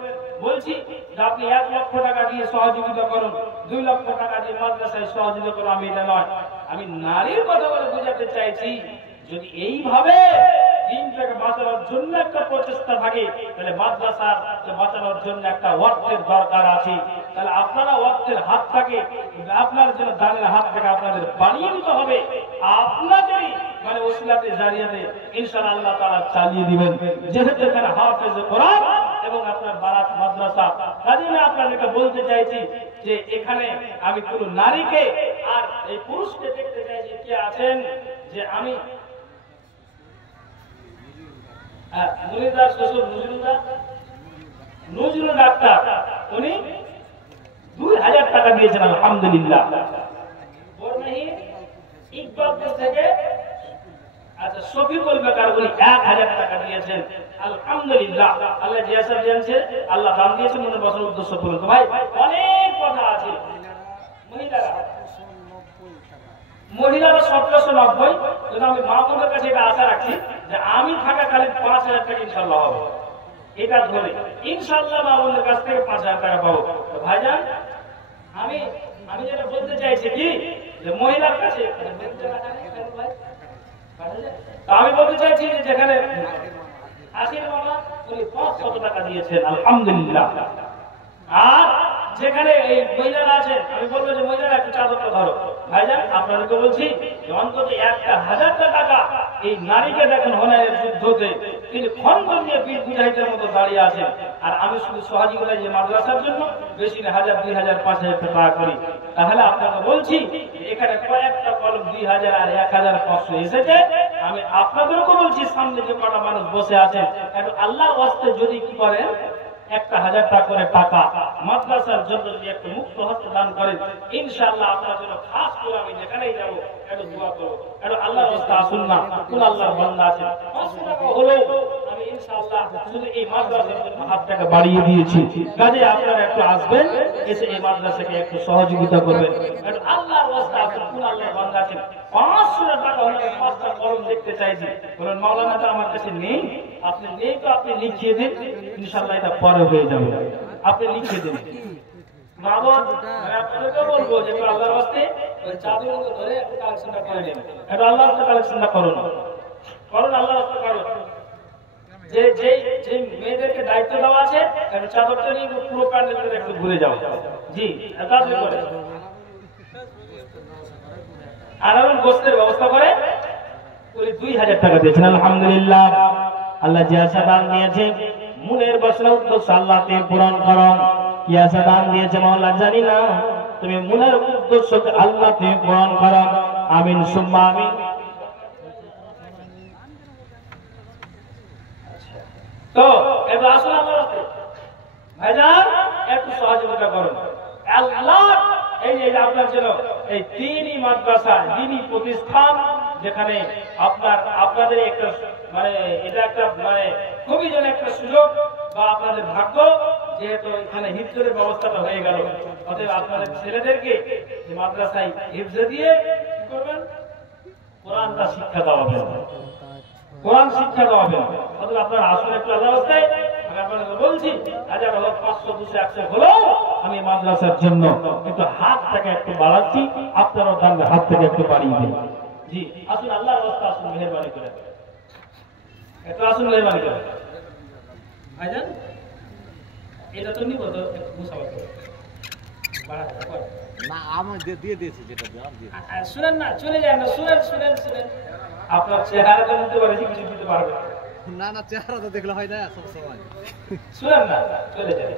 বলছি যে আপনি 1 লক্ষ টাকা দিয়ে সহযোগিতা করুন, 2 লক্ষ টাকা দিয়ে মাদ্রাসায় সহযোগিতা করুন, আমি এটা নয়। আমি নারীর কথা বলে বোঝাতে চাইছি, যদি এইভাবে দিনটাকে বাঁচানোর জন্য একটা প্রচেষ্টা থাকে, তাহলে মাদ্রাসা বাঁচানোর জন্য একটা অর্থের দরকার আছে। তাহলে আপনারা অর্থের হাতটাকে, আপনার জন্য দানের হাতটাকে আপনাদের বাড়িয়ে দিতে হবে। আপনাদেরই মানে ওসিলাতে জারিয়াতে ইনশাআল্লাহ আল্লাহ তাআলা চালিয়ে দিবেন, যেহেতু এখানে হাফেজ কোরআন এবং আপনার বারাত মাদ্রাসা। কাজে আমি আপনাদেরকে বলতে চাইছি যে এখানে আমি কোনো নারীকে আর এই পুরুষকে দেখতে চাইছি কে আছেন, যে আমি মুনিদার শ্বশুর নজরুল ডাক্তার, উনি 2000 টাকা দিয়েছেন আলহামদুলিল্লাহ। ইকবালপুর থেকে আচ্ছা শফিকুল বেকার উনি 1000 টাকা দিয়েছেন আলহামদুলিল্লাহ। আল্লাহ জিয়াসা জানছে, আল্লাহ দান দিয়েছেন, মনে বসার উদ্দেশ্য করুন। তো ভাই অনেক কথা আছে। মহিলারা 1790, যদি আমি মা বোনের কাছে এটা আশা রাখছি যে আমি থাকাকালীন 5000 টাকা ইনশাআল্লাহ হবে। এটা ধরে ইনশাআল্লাহ বাবুদের কাছ থেকে 5000 টাকা পাবো। ভাইজান আমি যেটা বলতে চাইছি কি যে মহিলার কাছে আমি বলতে চাইছি যে যেখানে আসির মামা উনি 500 টাকা দিয়েছেন আলহামদুলিল্লাহ। আর যেখানে এই মহিলারা আছেন আমি বলবো যে মহিলারা একটু চাদরটা ধরো। ভাইজান আপনাদেরকে বলছি যে অন্তত 1000 টাকা এই নারীকে দেখেন হনায়ের যুদ্ধতে তিনি খন্ড নিয়ে পীর মুজাহিদের মতো দাঁড়িয়ে আছেন। আর আমি শুধু সহযোগিতা যে মাদ্রাসার জন্য বেশি না 1000 2000 5000 টাকা করি। তাহলে আপনাকে বলছি এখানে কয়েকটা কলম 2000 আর 1500 এসেছে। আমি আপনাদেরকে বলছি সামনে যে কটা মানুষ বসে আছেন একটু আল্লাহর ওয়াস্তে যদি কি করেন 1000 টাকা করে টাকা মাদ্রাসার জন্য যদি একটু মুক্ত হস্তে দান করেন ইনশাআল্লাহ আপনার জন্য খাস করে আমি যেখানেই যাব একটু দোয়া করব। একটু আল্লাহর রাস্তা আসুন না কোন আল্লাহর বান্দা আছে 500 টাকা হলেও আমি ইনশাআল্লাহ শুধু এই মাদ্রাসার জন্য হাত টাকা বাড়িয়ে দিয়েছি। কাজে আপনারা একটু আসবেন এসে এই মাদ্রাসাকে একটু সহযোগিতা করবেন। একটু আল্লাহর রাস্তা আসুন কোন আল্লাহর বান্দা আছে 500 টাকা হলে 5টা কলম দেখতে চাইছি। বলেন মাওলানা তো আমার কাছে নেই। আপনি নেই তো আপনি লিখিয়ে দিন ইনশাআল্লাহ এটা পরে হয়ে যাবে। আপনি লিখে দিন বাবা আমি আপনাদেরকে বলবো যে আল্লাহর রাস্তায় ওই চাবিগুলো ধরে একটু কালেকশনটা করে নিন। এটা আল্লাহর রাস্তায় কালেকশনটা করুন আল্লাহর রাস্তায় করুন। যে যে যে মেয়েদেরকে দায়িত্ব দেওয়া আছে একটু চাদরটা নিয়ে পুরো প্যান্ডেলটা একটু ঘুরে যাও। জি তাড়াতাড়ি করে আর গোস্তের ব্যবস্থা করে পুরো 2000 টাকা দিয়েছেন আলহামদুলিল্লাহ। আল্লাহ যে আশা দান দিয়েছে মনের বাসনা উদ্দেশ্য আল্লাহ তুমি পূরণ করো। কি আশা দান দিয়েছে মাওলা জানি না, তুমি মনের উদ্দেশ্য আল্লাহ তুমি পূরণ করো। আমিন সুম্মা আমিন। তো এবার আসুন আমার ভাইজান একটু সহযোগিতা করুন। আল্লাহ এই যে আপনার জন্য এই তিনই মাদ্রাসা দ্বীনি প্রতিষ্ঠান যেখানে আপনাদের একটা মানে এটা একটা মানে খুবই যেন একটা সুযোগ বা আপনাদের ভাগ্য যেহেতু এখানে হিফজের ব্যবস্থাটা হয়ে গেল। অতএব আপনাদের ছেলেদেরকে মাদ্রাসায় হিফজে দিয়ে কি করবেন কোরআনটা শিক্ষা দেওয়া হবে, কোরআন শিক্ষা দেওয়া হবে। অতএব আপনারা আসলে একটু আল্লাহর রাস্তায় আমি আপনাদের বলছি 1000 হোক 500 200 100 হলেও আমি মাদ্রাসার জন্য একটু হাত থেকে একটু বাড়াচ্ছি। আপনারাও দাঁড়ান হাত থেকে একটু বাড়িয়ে দিন। জি আসুন আল্লাহর রাস্তা আসুন মেহেরবানি করে একটু আসুন মেহেরবানি করে। ভাইজান এটা তো নিব তো একটু মুসাফা করে না আমি দিয়ে দিয়েছি যেটা দিয়ে শুনেন না চলে যান না শুনেন আপনার চেহারাটা নিতে পারেছি কিছু দিতে পারবে না চেহারা তো দেখলে হয় না সব সময় শুনেন না চলে যান।